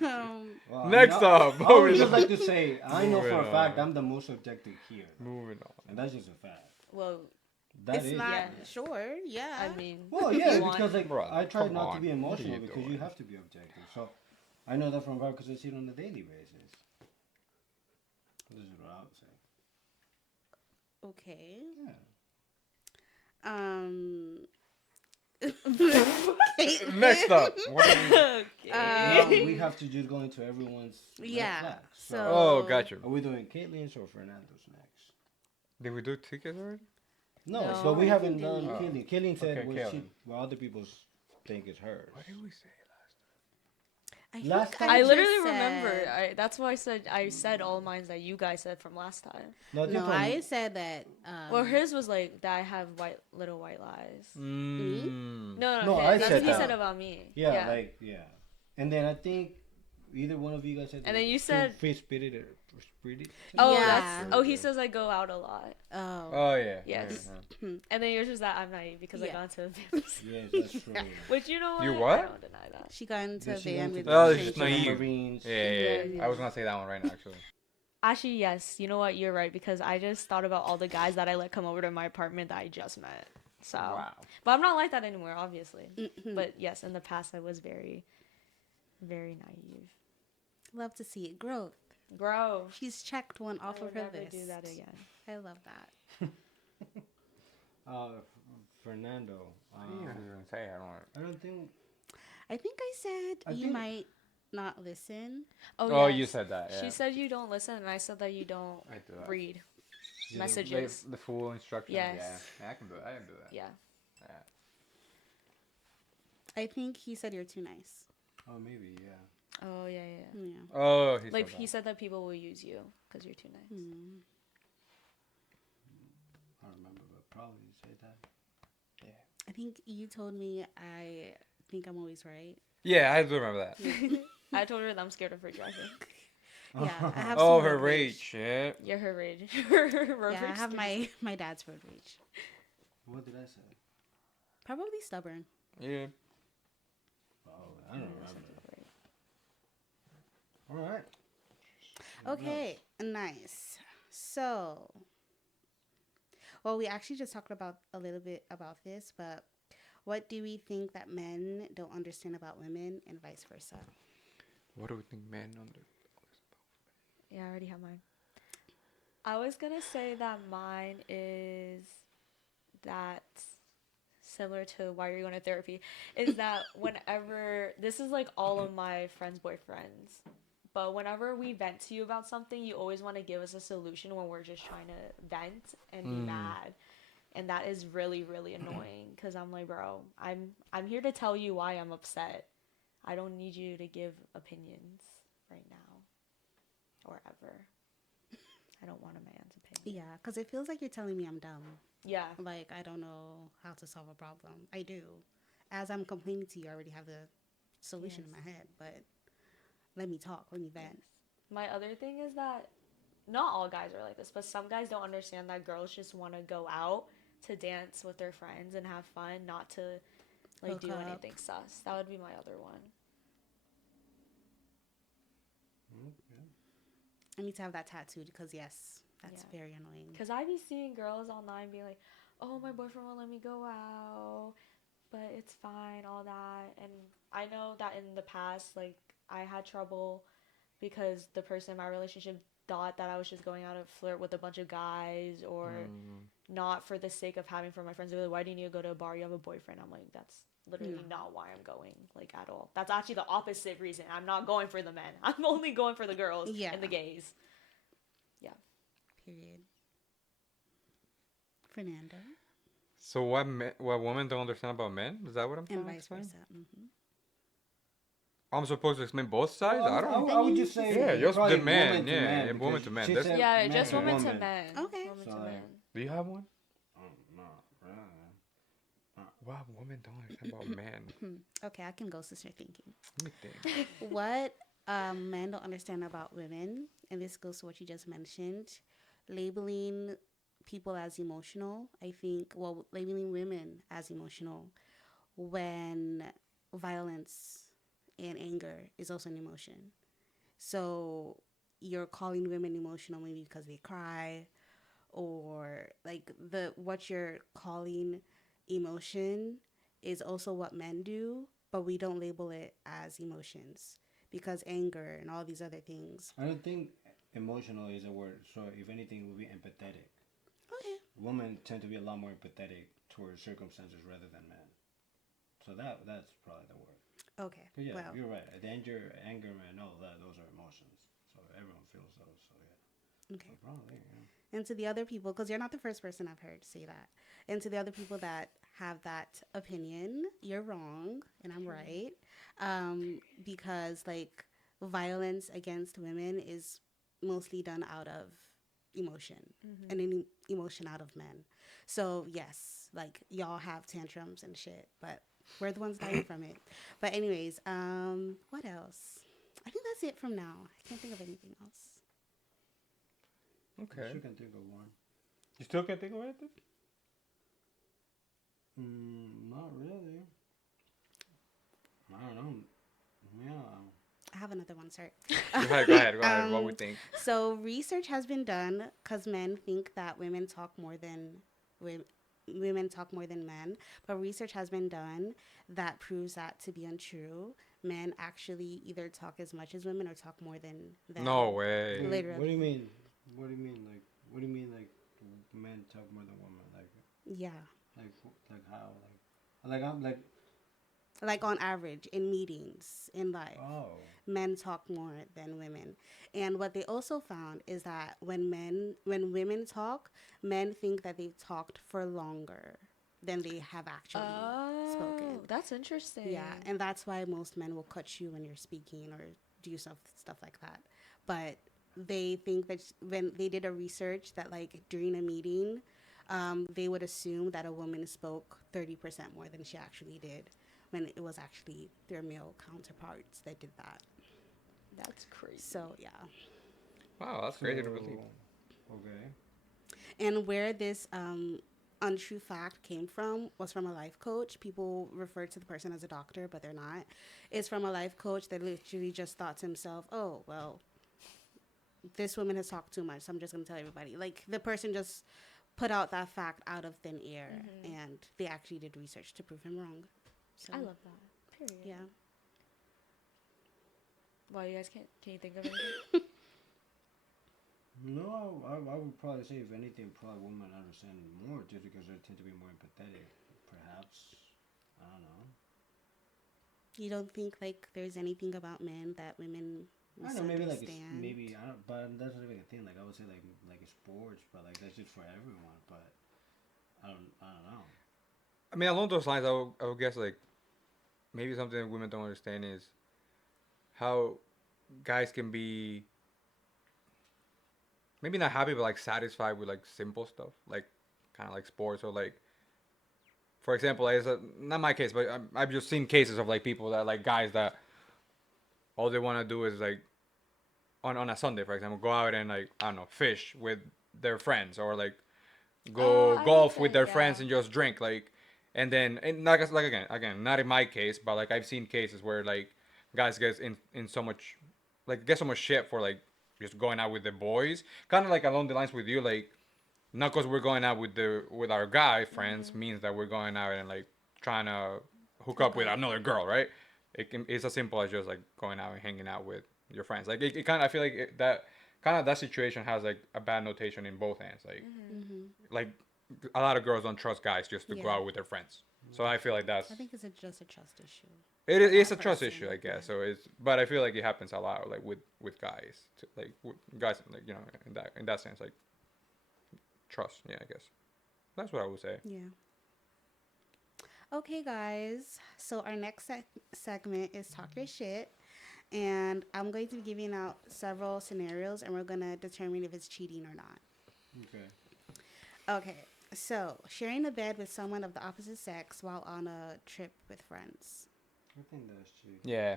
Well, Next up. I would Moving just on. like to say, I know for Moving a fact on. I'm the most objective here. Moving on. And that's just a fact. Well, That it's is. not Yeah. sure. Yeah. I mean, Well, yeah, you want- because like Brother, I try come not to on. be What are emotional you because you doing? have to be objective. So I know that from God because I see it on a daily basis. This is what I would say. Okay. Yeah. Next up. What are we... okay. Now we have to just go into everyone's red Yeah, flags. so- Oh, got you. Are we doing Caitlin's or Fernando's next? Did we do tickets already? No, No. but we I haven't can done do- Caitlyn. Caitlyn said Okay, what what other people think is hers. What did we say? Last time- I just literally said- remember. That's why I said all mine that you guys said from last time. No, No, different. I said that. Well, his was like that I have little white lies. Mm. No, No, his. I That's said what he that. said about me. Yeah, like yeah. And then I think either one of you guys said. And then you free- said- free spirited or spirited. Oh, Yeah. that's. Oh, he says I go out a lot, Oh. Oh, yeah. Yes. Yeah. and then yours was that I'm naive because I Yeah. got into a business. Yes, that's true. Which you know what? You what? I don't deny that. She got into Yeah, a she van went with to Oh, the it's just Marines. naive. Marines. Yeah. I was going to say that one right now, actually. Actually, yes. You know what? You're right because I just thought about all the guys that I let come over to my apartment that I just met. So, Wow. but I'm not like that anymore, obviously. Mhm. But yes, in the past I was very, very naive. Love to see it. Growth. Grow. She's checked one off I of would her never list. do that again. I love that. Fernando. I was going to say, I don't I don't think. I think I said I you think- might not listen. Oh, yes. you said that. Yeah. She said you don't listen, and I said that you don't I do that. read Yeah, messages. The full instructions. Yes. Yeah. I can do it. I can do that. Yeah. Yeah. I think he said you're too nice. Oh, maybe yeah. Oh yeah, yeah. Yeah. Oh, he Like said he that. said that people will use you because you're too nice. Hmm. I don't remember, but probably say that. I think you told me I think I'm always right. Yeah, I do remember that. I told her that I'm scared of her driving. Yeah, I have Oh, some her road rage. Yeah. Yeah, her rage. Her road Yeah, I rage have scares my dad's road rage. What did I say? Probably stubborn. Yeah. Oh, I don't me. remember. All right. Okay, nice. So, well, we actually just talked about a little bit about this, but what do we think that men don't understand about women and vice versa? What do we think men under? Yeah, I already have mine. I was gonna say that mine is that similar to why you're going to therapy is that whenever this is like all of my friends' boyfriends, but whenever we vent to you about something, you always want to give us a solution when we're just trying to vent and be mad. And that is really, really annoying because I'm like, bro, I'm here to tell you why I'm upset. I don't need you to give opinions right now or ever. I don't want a man's opinion. Yeah, because it feels like you're telling me I'm dumb. Yeah. Like, I don't know how to solve a problem. I do. As I'm complaining to you, I already have the solution in my head, but let me talk, let me vent. My other thing is that not all guys are like this, but some guys don't understand that girls just want to go out to dance with their friends and have fun, not to like Hook do up. anything sus. That would be my other one. I need to have that tattooed because, yes, that's Yeah. very annoying. Because I be seeing girls online being like, oh, my boyfriend won't let me go out, but it's fine, all that. And I know that in the past, like, I had trouble because the person in my relationship thought that I was just going out and flirt with a bunch of guys or not for the sake of having for my friends. They're like, why do you need to go to a bar? You have a boyfriend. I'm like, that's literally not why I'm going, like, at all. That's actually the opposite reason. I'm not going for the men. I'm only going for the girls Yeah. and the gays. Period. Fernando. So what women don't understand about men? Is that what I'm And trying to vice explain? versa. Hmm. I'm supposed to explain both sides? Well, I don't. I would just say Yeah, just probably the man. woman to Yeah, man. yeah, woman Because to man. she There's, said Yeah, man just to woman to woman. men. Okay. Woman So, to like, man. do you have one? No, really. What women don't understand about men? Okay, I can go, sister thinking. Let me think. What men don't understand about women, and this goes to what you just mentioned, labeling people as emotional. I think, well, labeling women as emotional when violence and anger is also an emotion. So you're calling women emotional maybe because they cry, or like the what you're calling emotion is also what men do, but we don't label it as emotions because anger and all these other things. I don't think emotional is a word. So if anything, it would be empathetic. Okay. Women tend to be a lot more empathetic towards circumstances rather than men. So that's probably the word. Okay. But yeah, Well, you're right. Anger, man, all that, those are emotions. So everyone feels those. So yeah. So okay. probably, yeah. And to the other people, because you're not the first person I've heard say that, and to the other people that have that opinion, you're wrong and I'm right. Because like violence against women is mostly done out of emotion and any emotion out of men. So yes, like y'all have tantrums and shit, but we're the ones dying from it. But anyways, what else? I think that's it from now. I can't think of anything else. Okay. You can think of one. You still can't think of anything? Not really. I don't know. Yeah. I have another one, sir. Go ahead. Go ahead. Go ahead. What we think? So research has been done because men think that women talk more than women talk more than men, but research has been done that proves that to be untrue. Men actually either talk as much as women or talk more than them. No way. Literally. What do you mean? What do you mean? Like, what do you mean? Like, men talk more than women? Yeah. Like how? I'm like. Like on average in meetings in life, Oh. men talk more than women. And what they also found is that when women talk, men think that they've talked for longer than they have actually spoken. That's interesting. Yeah, and that's why most men will cut you when you're speaking or do stuff like that. But they think that when they did a research that like during a meeting, they would assume that a woman spoke 30% more than she actually did, when it was actually their male counterparts that did that. That's crazy. So yeah, Wow, that's crazy to believe. Okay. and where this untrue fact came from was from a life coach. People refer to the person as a doctor, but they're not. It's from a life coach that literally just thought to himself, "Oh well, this woman has talked too much, so I'm just gonna tell everybody." Like the person just put out that fact out of thin air, and they actually did research to prove him wrong. So I love that. Period. yeah. Why you guys can't? Can you think of anything? No, I would probably say if anything, probably women understand more just because they tend to be more empathetic. Perhaps. I don't know. You don't think like there's anything about men that women I don't know, maybe like misunderstand? I don't, but that's not even a thing. Like I would say like sports, but like that's just for everyone. But I don't know. I mean, along those lines, I would guess like maybe something women don't understand is how guys can be maybe not happy, but like satisfied with like simple stuff, like kind of like sports or like, for example, like, not my case, but I've just seen cases of like people that like guys that all they want to do is like on a Sunday, for example, go out and like I don't know, fish with their friends or like go I golf with understand, their yeah. friends and just drink like, and then and like again, not in my case, but like I've seen cases where like guys get in so much like get so much shit for like just going out with the boys, kind of like along the lines with you, like not because we're going out with our guy friends means that we're going out and like trying to hook up with another girl, right? It's as simple as just like going out and hanging out with your friends. Like it kind of I feel like that kind of that situation has like a bad notation in both hands. Like a lot of girls don't trust guys just to go Yeah. out with their friends. So I feel like that's I think it's just a trust issue. it's a that trust person, issue, I guess. yeah. So it's but I feel like it happens a lot like with guys, like guys like in that sense like trust. Yeah, I guess that's what I would say. Yeah. Okay, guys. So our next segment is talk your shit, and I'm going to be giving out several scenarios, and we're gonna determine if it's cheating or not. Okay. Okay. So sharing a bed with someone of the opposite sex while on a trip with friends. I think that's cheating. Yeah.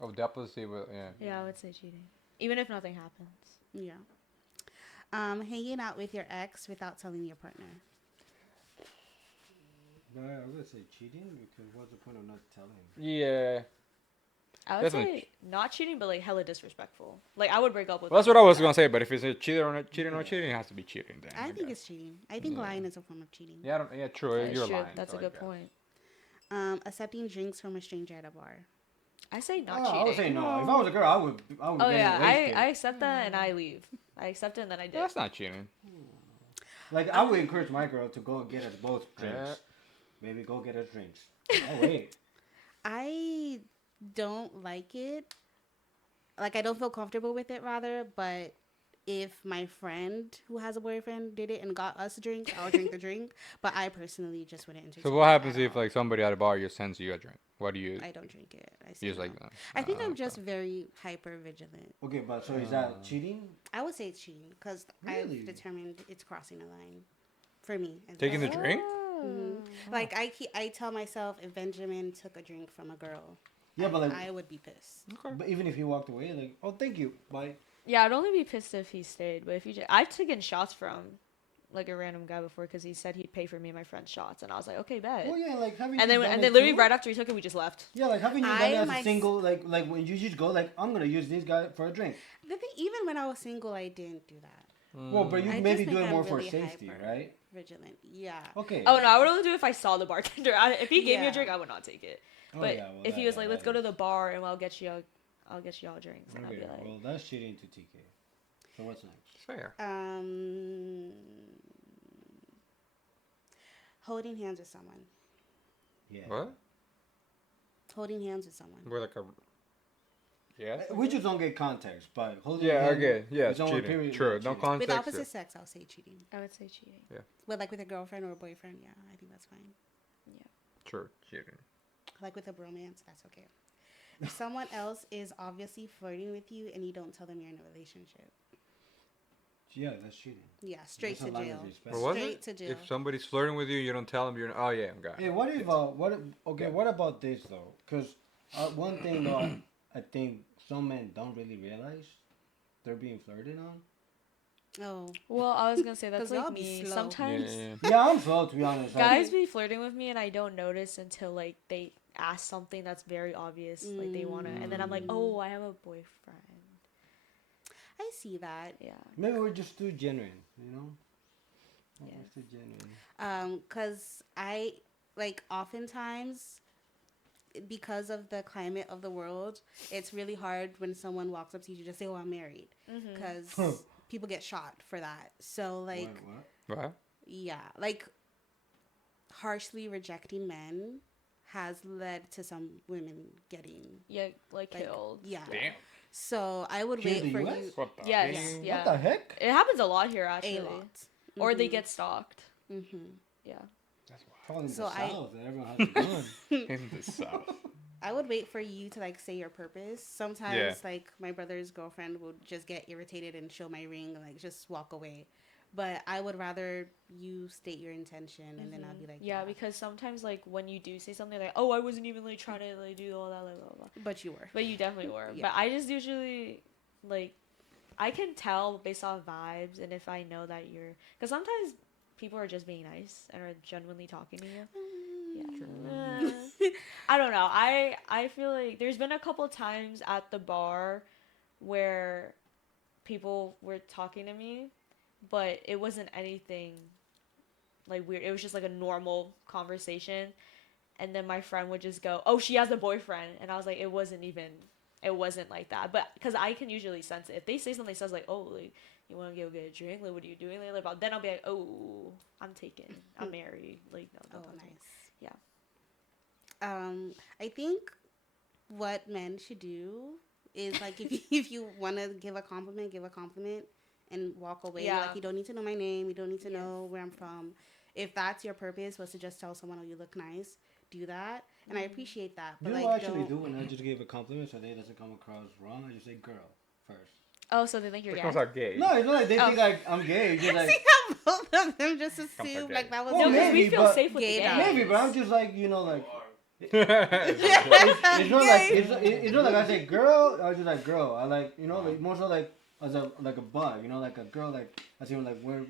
Oh, the opposite. Yeah. Yeah, I would say cheating. Even if nothing happens. Yeah. Hanging out with your ex without telling your partner. No, I would say cheating because what's the point of not telling? Yeah. I would Definitely. say not cheating, but like hella disrespectful. Like I would break up with. Well, that's what I was gonna say. But if it's a cheater or not cheating, it has to be cheating. Then I think guess. it's cheating. I think Yeah. lying is a form of cheating. Yeah. Yeah. True. That's You're true. lying. That's so a I good guess. point. Accepting drinks from a stranger at a bar. I say not Oh, cheating. I would say no. If I was a girl, I would. Oh get yeah, wasted. I accept that and I leave. I accept it and then I dip. That's not cheating. Like I would encourage my girl to go get us both drinks. Yeah. Maybe go get us drinks. Oh wait. I don't like it. Like, I don't feel comfortable with it, rather. But if my friend who has a boyfriend did it and got us a drink, I'll drink the drink. But I personally just wouldn't entertain So what it happens at if all. like somebody at a bar just sends you a drink? What do you? I don't drink it. I You say just no. like. I think I'm okay. just very hyper vigilant. Okay, but so is that cheating? I would say it's cheating because Really? I've determined it's crossing a line for me. as Taking the well. drink? Mhm. Like I tell myself, if Benjamin took a drink from a girl, Yeah, but like, I would be pissed. Okay. but even if he walked away, like, oh, thank you, bye. Yeah, I'd only be pissed if he stayed. But if you, I've taken shots from like a random guy before because he said he'd pay for me and my friend's shots, and I was like, okay, bet. Oh yeah, like having. And you then done and it then literally too? right after he took it, we just left. Yeah, like having you I done it as a might- single, like when you just go, like, I'm gonna use this guy for a drink. The thing, even when I was single, I didn't do that. Well, but you I maybe just do think it I'm more for really safety, hyper. right? Vigilant, yeah. Okay. Oh no, I would only do it if I saw the bartender. If he gave me Yeah. a drink, I would not take it. Oh, But yeah, well, if he that- was like, yeah, let's that go to is- the bar and I'll get you all drinks, and I'll Okay, be like, well, that's cheating to TK. So what's next? Fair. Holding hands with someone. Yeah. What? Holding hands with someone. We're like a. Yes. We just don't get context, but holding Yeah. hand Okay. Yeah. is only Cheating. period, True. yeah, No cheating. context. With opposite sex, I'll say cheating. I would say cheating. But like with a girlfriend or a boyfriend, yeah, I think that's fine. True. Cheating. Like with a bromance, that's okay. If someone else is obviously flirting with you and you don't tell them you're in a relationship, Yeah, that's cheating. yeah, straight That's to a line of jail. respect. What was Straight it? to jail. If somebody's flirting with you, you don't tell them you're. Oh yeah, I'm got it. Hey, what if what about this though? Because one thing though, I think some men don't really realize they're being flirted on. Oh, Well, I was gonna say that's 'Cause y'all like be me. slow. Sometimes Yeah, I'm slow to be honest. Like, guys be flirting with me and I don't notice until like they ask something that's very obvious, like they wanna, and then I'm like, oh, I have a boyfriend. I see that. Yeah. maybe we're just too genuine, you know? Yeah. We're too genuine. Cause I like oftentimes because of the climate of the world, it's really hard when someone walks up to you to just say, "Oh, I'm married," because people get shot for that. So like, What? What? yeah, like harshly rejecting men has led to some women getting Yeah, like like, killed. yeah. Damn. So I would Here in wait the for US? you What the? Yes. dang? Yeah. What the heck? It happens a lot here actually. a lot. Or they get stalked. Mm-hmm. Yeah. That's wild. Probably in So the I- South, and everyone has a gun. In the south. I would wait for you to like say your purpose. Sometimes Yeah. like my brother's girlfriend would just get irritated and show my ring and like just walk away. But I would rather you state your intention and then I'll be like, Yeah, because sometimes like when you do say something like, "Oh, I wasn't even like trying to like do all that," like blah blah. blah. but you were. But you definitely were. Yeah. But I just usually like I can tell based off vibes and if I know that you're, because sometimes people are just being nice and are genuinely talking to you. Yeah. I don't know. I feel like there's been a couple times at the bar where people were talking to me, but it wasn't anything like weird. It was just like a normal conversation. And then my friend would just go, "Oh, she has a boyfriend." And I was like, it wasn't like that. But because I can usually sense it. If they say something that says like, "Oh, like you want to go get a drink? Like, what are you doing?" Like, about then I'll be like, "Oh, I'm taken. I'm married." Like, no, Oh, don't talk to me. nice. Yeah. I think what men should do is like if you want to give a compliment, and walk away. Yeah. Like, you don't need to know my name. You don't need to Yes. know where I'm from. If that's your purpose, was to just tell someone, oh, you look nice, do that. And I appreciate that. You But, know like, what I actually don't. do when I just give a compliment so they doesn't come across wrong? I just say girl first. Oh, so they think you're It gay. comes out gay. No, it's not like they Oh. think like I'm gay. It's just See like how both of them just assumed gay. like that was Well, No, because maybe, we feel but- safe with the Gay gays. guys. maybe, but I'm just like like It's it's not like Gay. it's not like I say girl. I just like girl. I like like more so like as a like a bug. Like a girl. Like I see like we're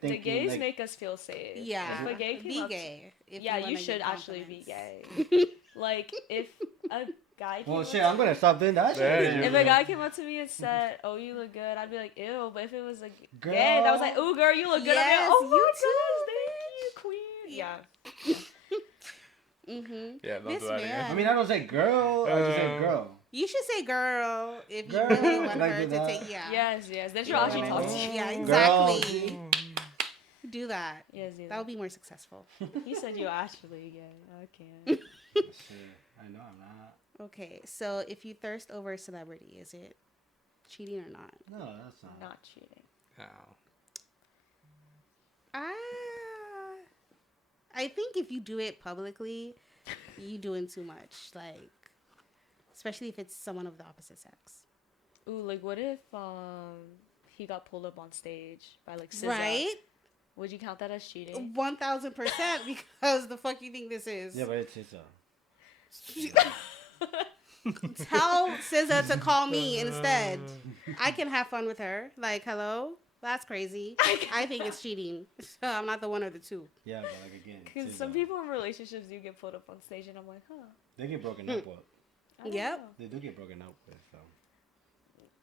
The thinking gays like, make us feel safe. Yeah. If a gay came Be up to- gay. If yeah, wanna you get should actually be compliments. gay. Like, if a guy came Well, up shit, to I'm gonna stop doing that. There shit. you If go. a guy came up to me and said, "Oh, you look good," I'd be like, "Ew." But if it was like Girl. gay, that was like, "Oh, girl, you look good." I'd be Yes, like, "Oh you my goodness, thank you, queen." Yeah. Mm-hmm. Yeah, don't This do that again. man. I mean, I don't say girl. I just say Uh, girl. You should say girl if Girl, you really want like her do to that. take. Yeah. Yes, yes. Then she'll Yeah, actually I talk to mean, you. Yeah, Girl. exactly. Do that. Yes, yes. That would be more successful. He said you actually gay. I can't. Shit, I know I'm not. Okay, so if you thirst over a celebrity, is it cheating or not? No, that's not. Not cheating. No. I think if you do it publicly, you doing too much. Like, especially if it's someone of the opposite sex. Ooh, like what if he got pulled up on stage by like SZA? Right? Would you count that as cheating? 1000%, because the fuck you think this is? Yeah, but it's Tell SZA to call me instead. I can have fun with her. Like, hello? That's crazy. I think it's cheating. So I'm not the one or the two. Yeah, but like again, Because it's some people in relationships do get pulled up on stage, and I'm like, huh. they get broken up with. I don't Yep. know. They do get broken up with. So.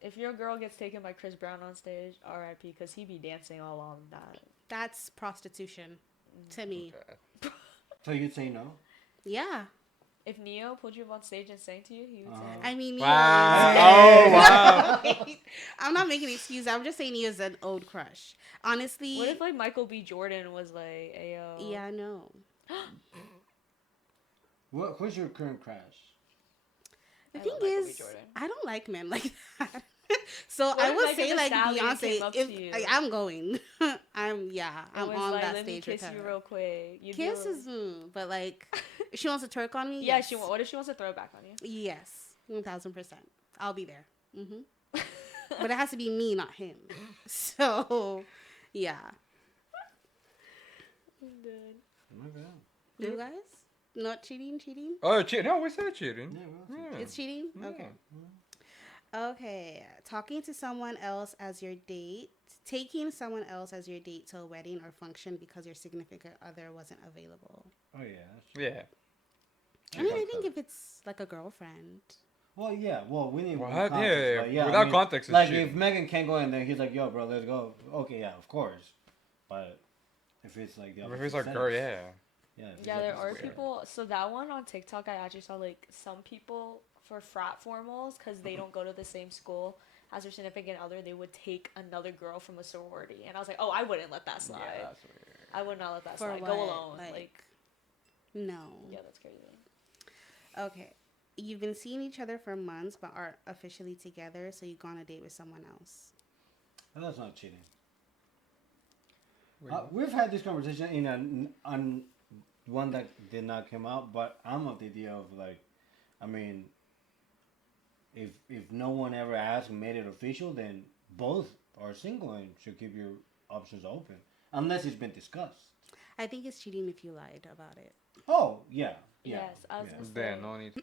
If your girl gets taken by Chris Brown on stage, R.I.P. Because he be dancing all on that. That's prostitution to me. So you'd say no? Yeah. If Neo pulled you up on stage and sang to you, he would say no. I mean, Wow. Neo Oh, is- wow. I'm not making an excuse. I'm just saying he is an old crush. Honestly. What if like Michael B. Jordan was like, "Ayo"? Yeah, no. Who's your current crush? The I thing love Michael B. is, Jordan. I don't like men like that. So What I if would Megan say Thee like Stallion Beyonce. came up If to you? like, I'm going, It I'm was on like, that let me stage with kiss her. you real quick. You'd be Kiss like- is but like, if she wants to twerk on me. Yeah, yes. what if she wants to throw it back on you? Yes, 1000%. I'll be there. But it has to be me, not him. So, yeah. Good. Okay. You guys not cheating? Cheating? Oh, cheating. No, we said cheating. Yeah, well, Yeah. It's cheating. Yeah. Okay. Okay. Talking to someone else as your date. Taking someone else as your date to a wedding or function because your significant other wasn't available. Oh yeah. Yeah. I mean, I think if it's like a girlfriend. Well, yeah. Well, we need What? context. Yeah, Like, yeah. Without context, it's like cheating. if Megan can't go in there, he's like, "Yo, bro, let's go." Okay, yeah, of course. But if it's like the If opposite it's like sex, girl, yeah. Yeah, if it's Yeah, there opposite are sex. people. So that one on TikTok, I actually saw like some people for frat formals because they don't go to the same school as their significant other. They would take another girl from a sorority, and I was like, oh, I wouldn't let that slide. Yeah, that's weird. I would not let that For slide. what? Go alone. Like- Like, No. yeah, that's crazy. Okay. You've been seeing each other for months but aren't officially together, so you go on a date with someone else. That's not cheating. Wait, We've had this conversation in on one that did not come out, but I'm of the idea of like, I mean, if no one ever asked and made it official, then both are single and should keep your options open, unless it's been discussed. I think it's cheating if you lied about it. Oh yeah, yeah. Yes, I was yeah. gonna say. Then no need.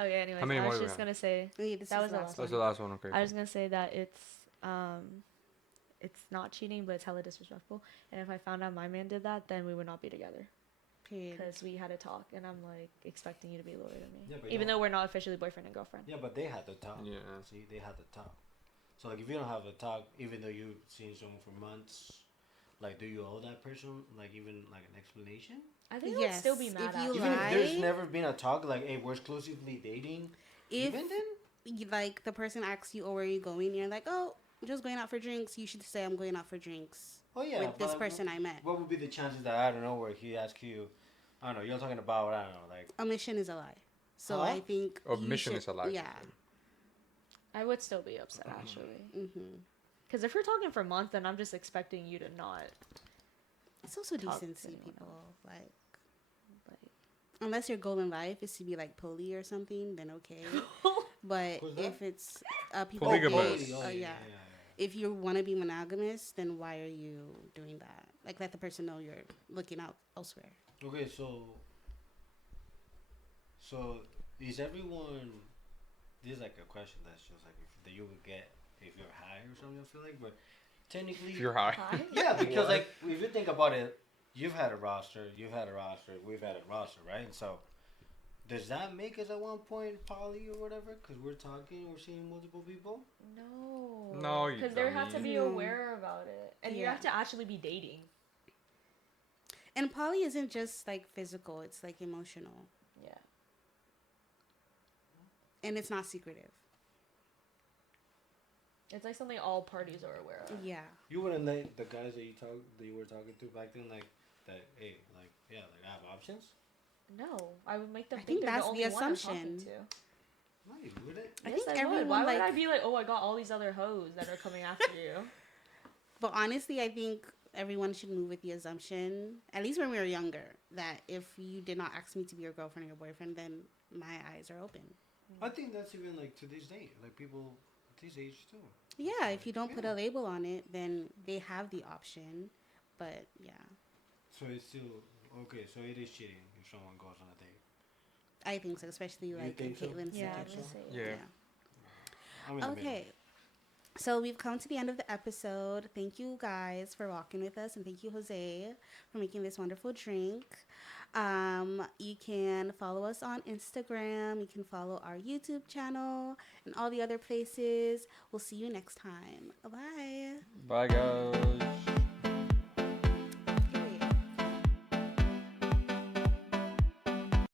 Okay, anyways, How many I more was do we just have? gonna say. Okay, this That is was the the last last That's one. the last one. Okay. I was gonna say that it's not cheating, but it's hella disrespectful. And if I found out my man did that, then we would not be together Period. because we had a talk, and I'm like expecting you to be loyal to me, Yeah, but even don't- though we're not officially boyfriend and girlfriend. Yeah, but they had the talk. Yeah. See, they had the talk. So like, if you don't have a talk, even though you've seen someone for months, like, do you owe that person like even like an explanation? I think I'd still be Yes, mad if at you you. Even if there's lie? never been a talk like, hey, we're exclusively dating. If Even then. like the person asks you, "Oh, where are you going?" You're like, "Oh, I'm just going out for drinks." You should say, "I'm going out for drinks Oh yeah. with but, this like, person I met." What would be the chances that I don't know where he asks you? I don't know. You're talking about I don't know like. Omission is a lie. So Huh? I think Omission you is a lie. Yeah. I would still be upset actually. Mm-hmm. Because if we're talking for months, then I'm just expecting you to not. It's also Talk to decency, anyone people. Like, Like, unless your goal in life is to be like poly or something, then okay. But Who's that? if it's people Polygamous. date, yeah. If you want to be monogamous, then why are you doing that? Like, let the person know you're looking out elsewhere. Okay, so is everyone? This is like a question that's just like that you would get if you're high or something. I feel like, but technically, If you're high. hi? yeah, because What? like if you think about it, you've had a roster, we've had a roster, right? And so, does that make us at one point poly or whatever? Because we're talking, we're seeing multiple people. No. No, you Because there has to be No. aware about it, and you Yeah. have to actually be dating. And poly isn't just like physical; it's like emotional, Yeah. and it's not secretive. It's like something all parties are aware of. Yeah. You wouldn't let the guys that you were talking to back then like that. Hey, like yeah, like I have options. No, I would make them I think think they're that's the the only one I'm talking assumption. to. No, you wouldn't. I Yes, think I would. everyone Why like. would I be like, oh, I got all these other hoes that are coming after you? But honestly, I think everyone should move with the assumption, at least when we were younger, that if you did not ask me to be your girlfriend or your boyfriend, then my eyes are open. I think that's even like to this day, like people at this age too. Yeah, if you don't put Yeah. a label on it, then they have the option. But yeah, So it's still okay. So it is cheating if someone goes on a date. I think so, especially You like think so? Caitlin's Yeah, I situation. would say. Yeah. I'm in the middle. Okay. So we've come to the end of the episode. Thank you guys for walking with us, and thank you, Jose, for making this wonderful drink. You can follow us on Instagram. You can follow our YouTube channel and all the other places. We'll see you next time. Bye. Bye, guys.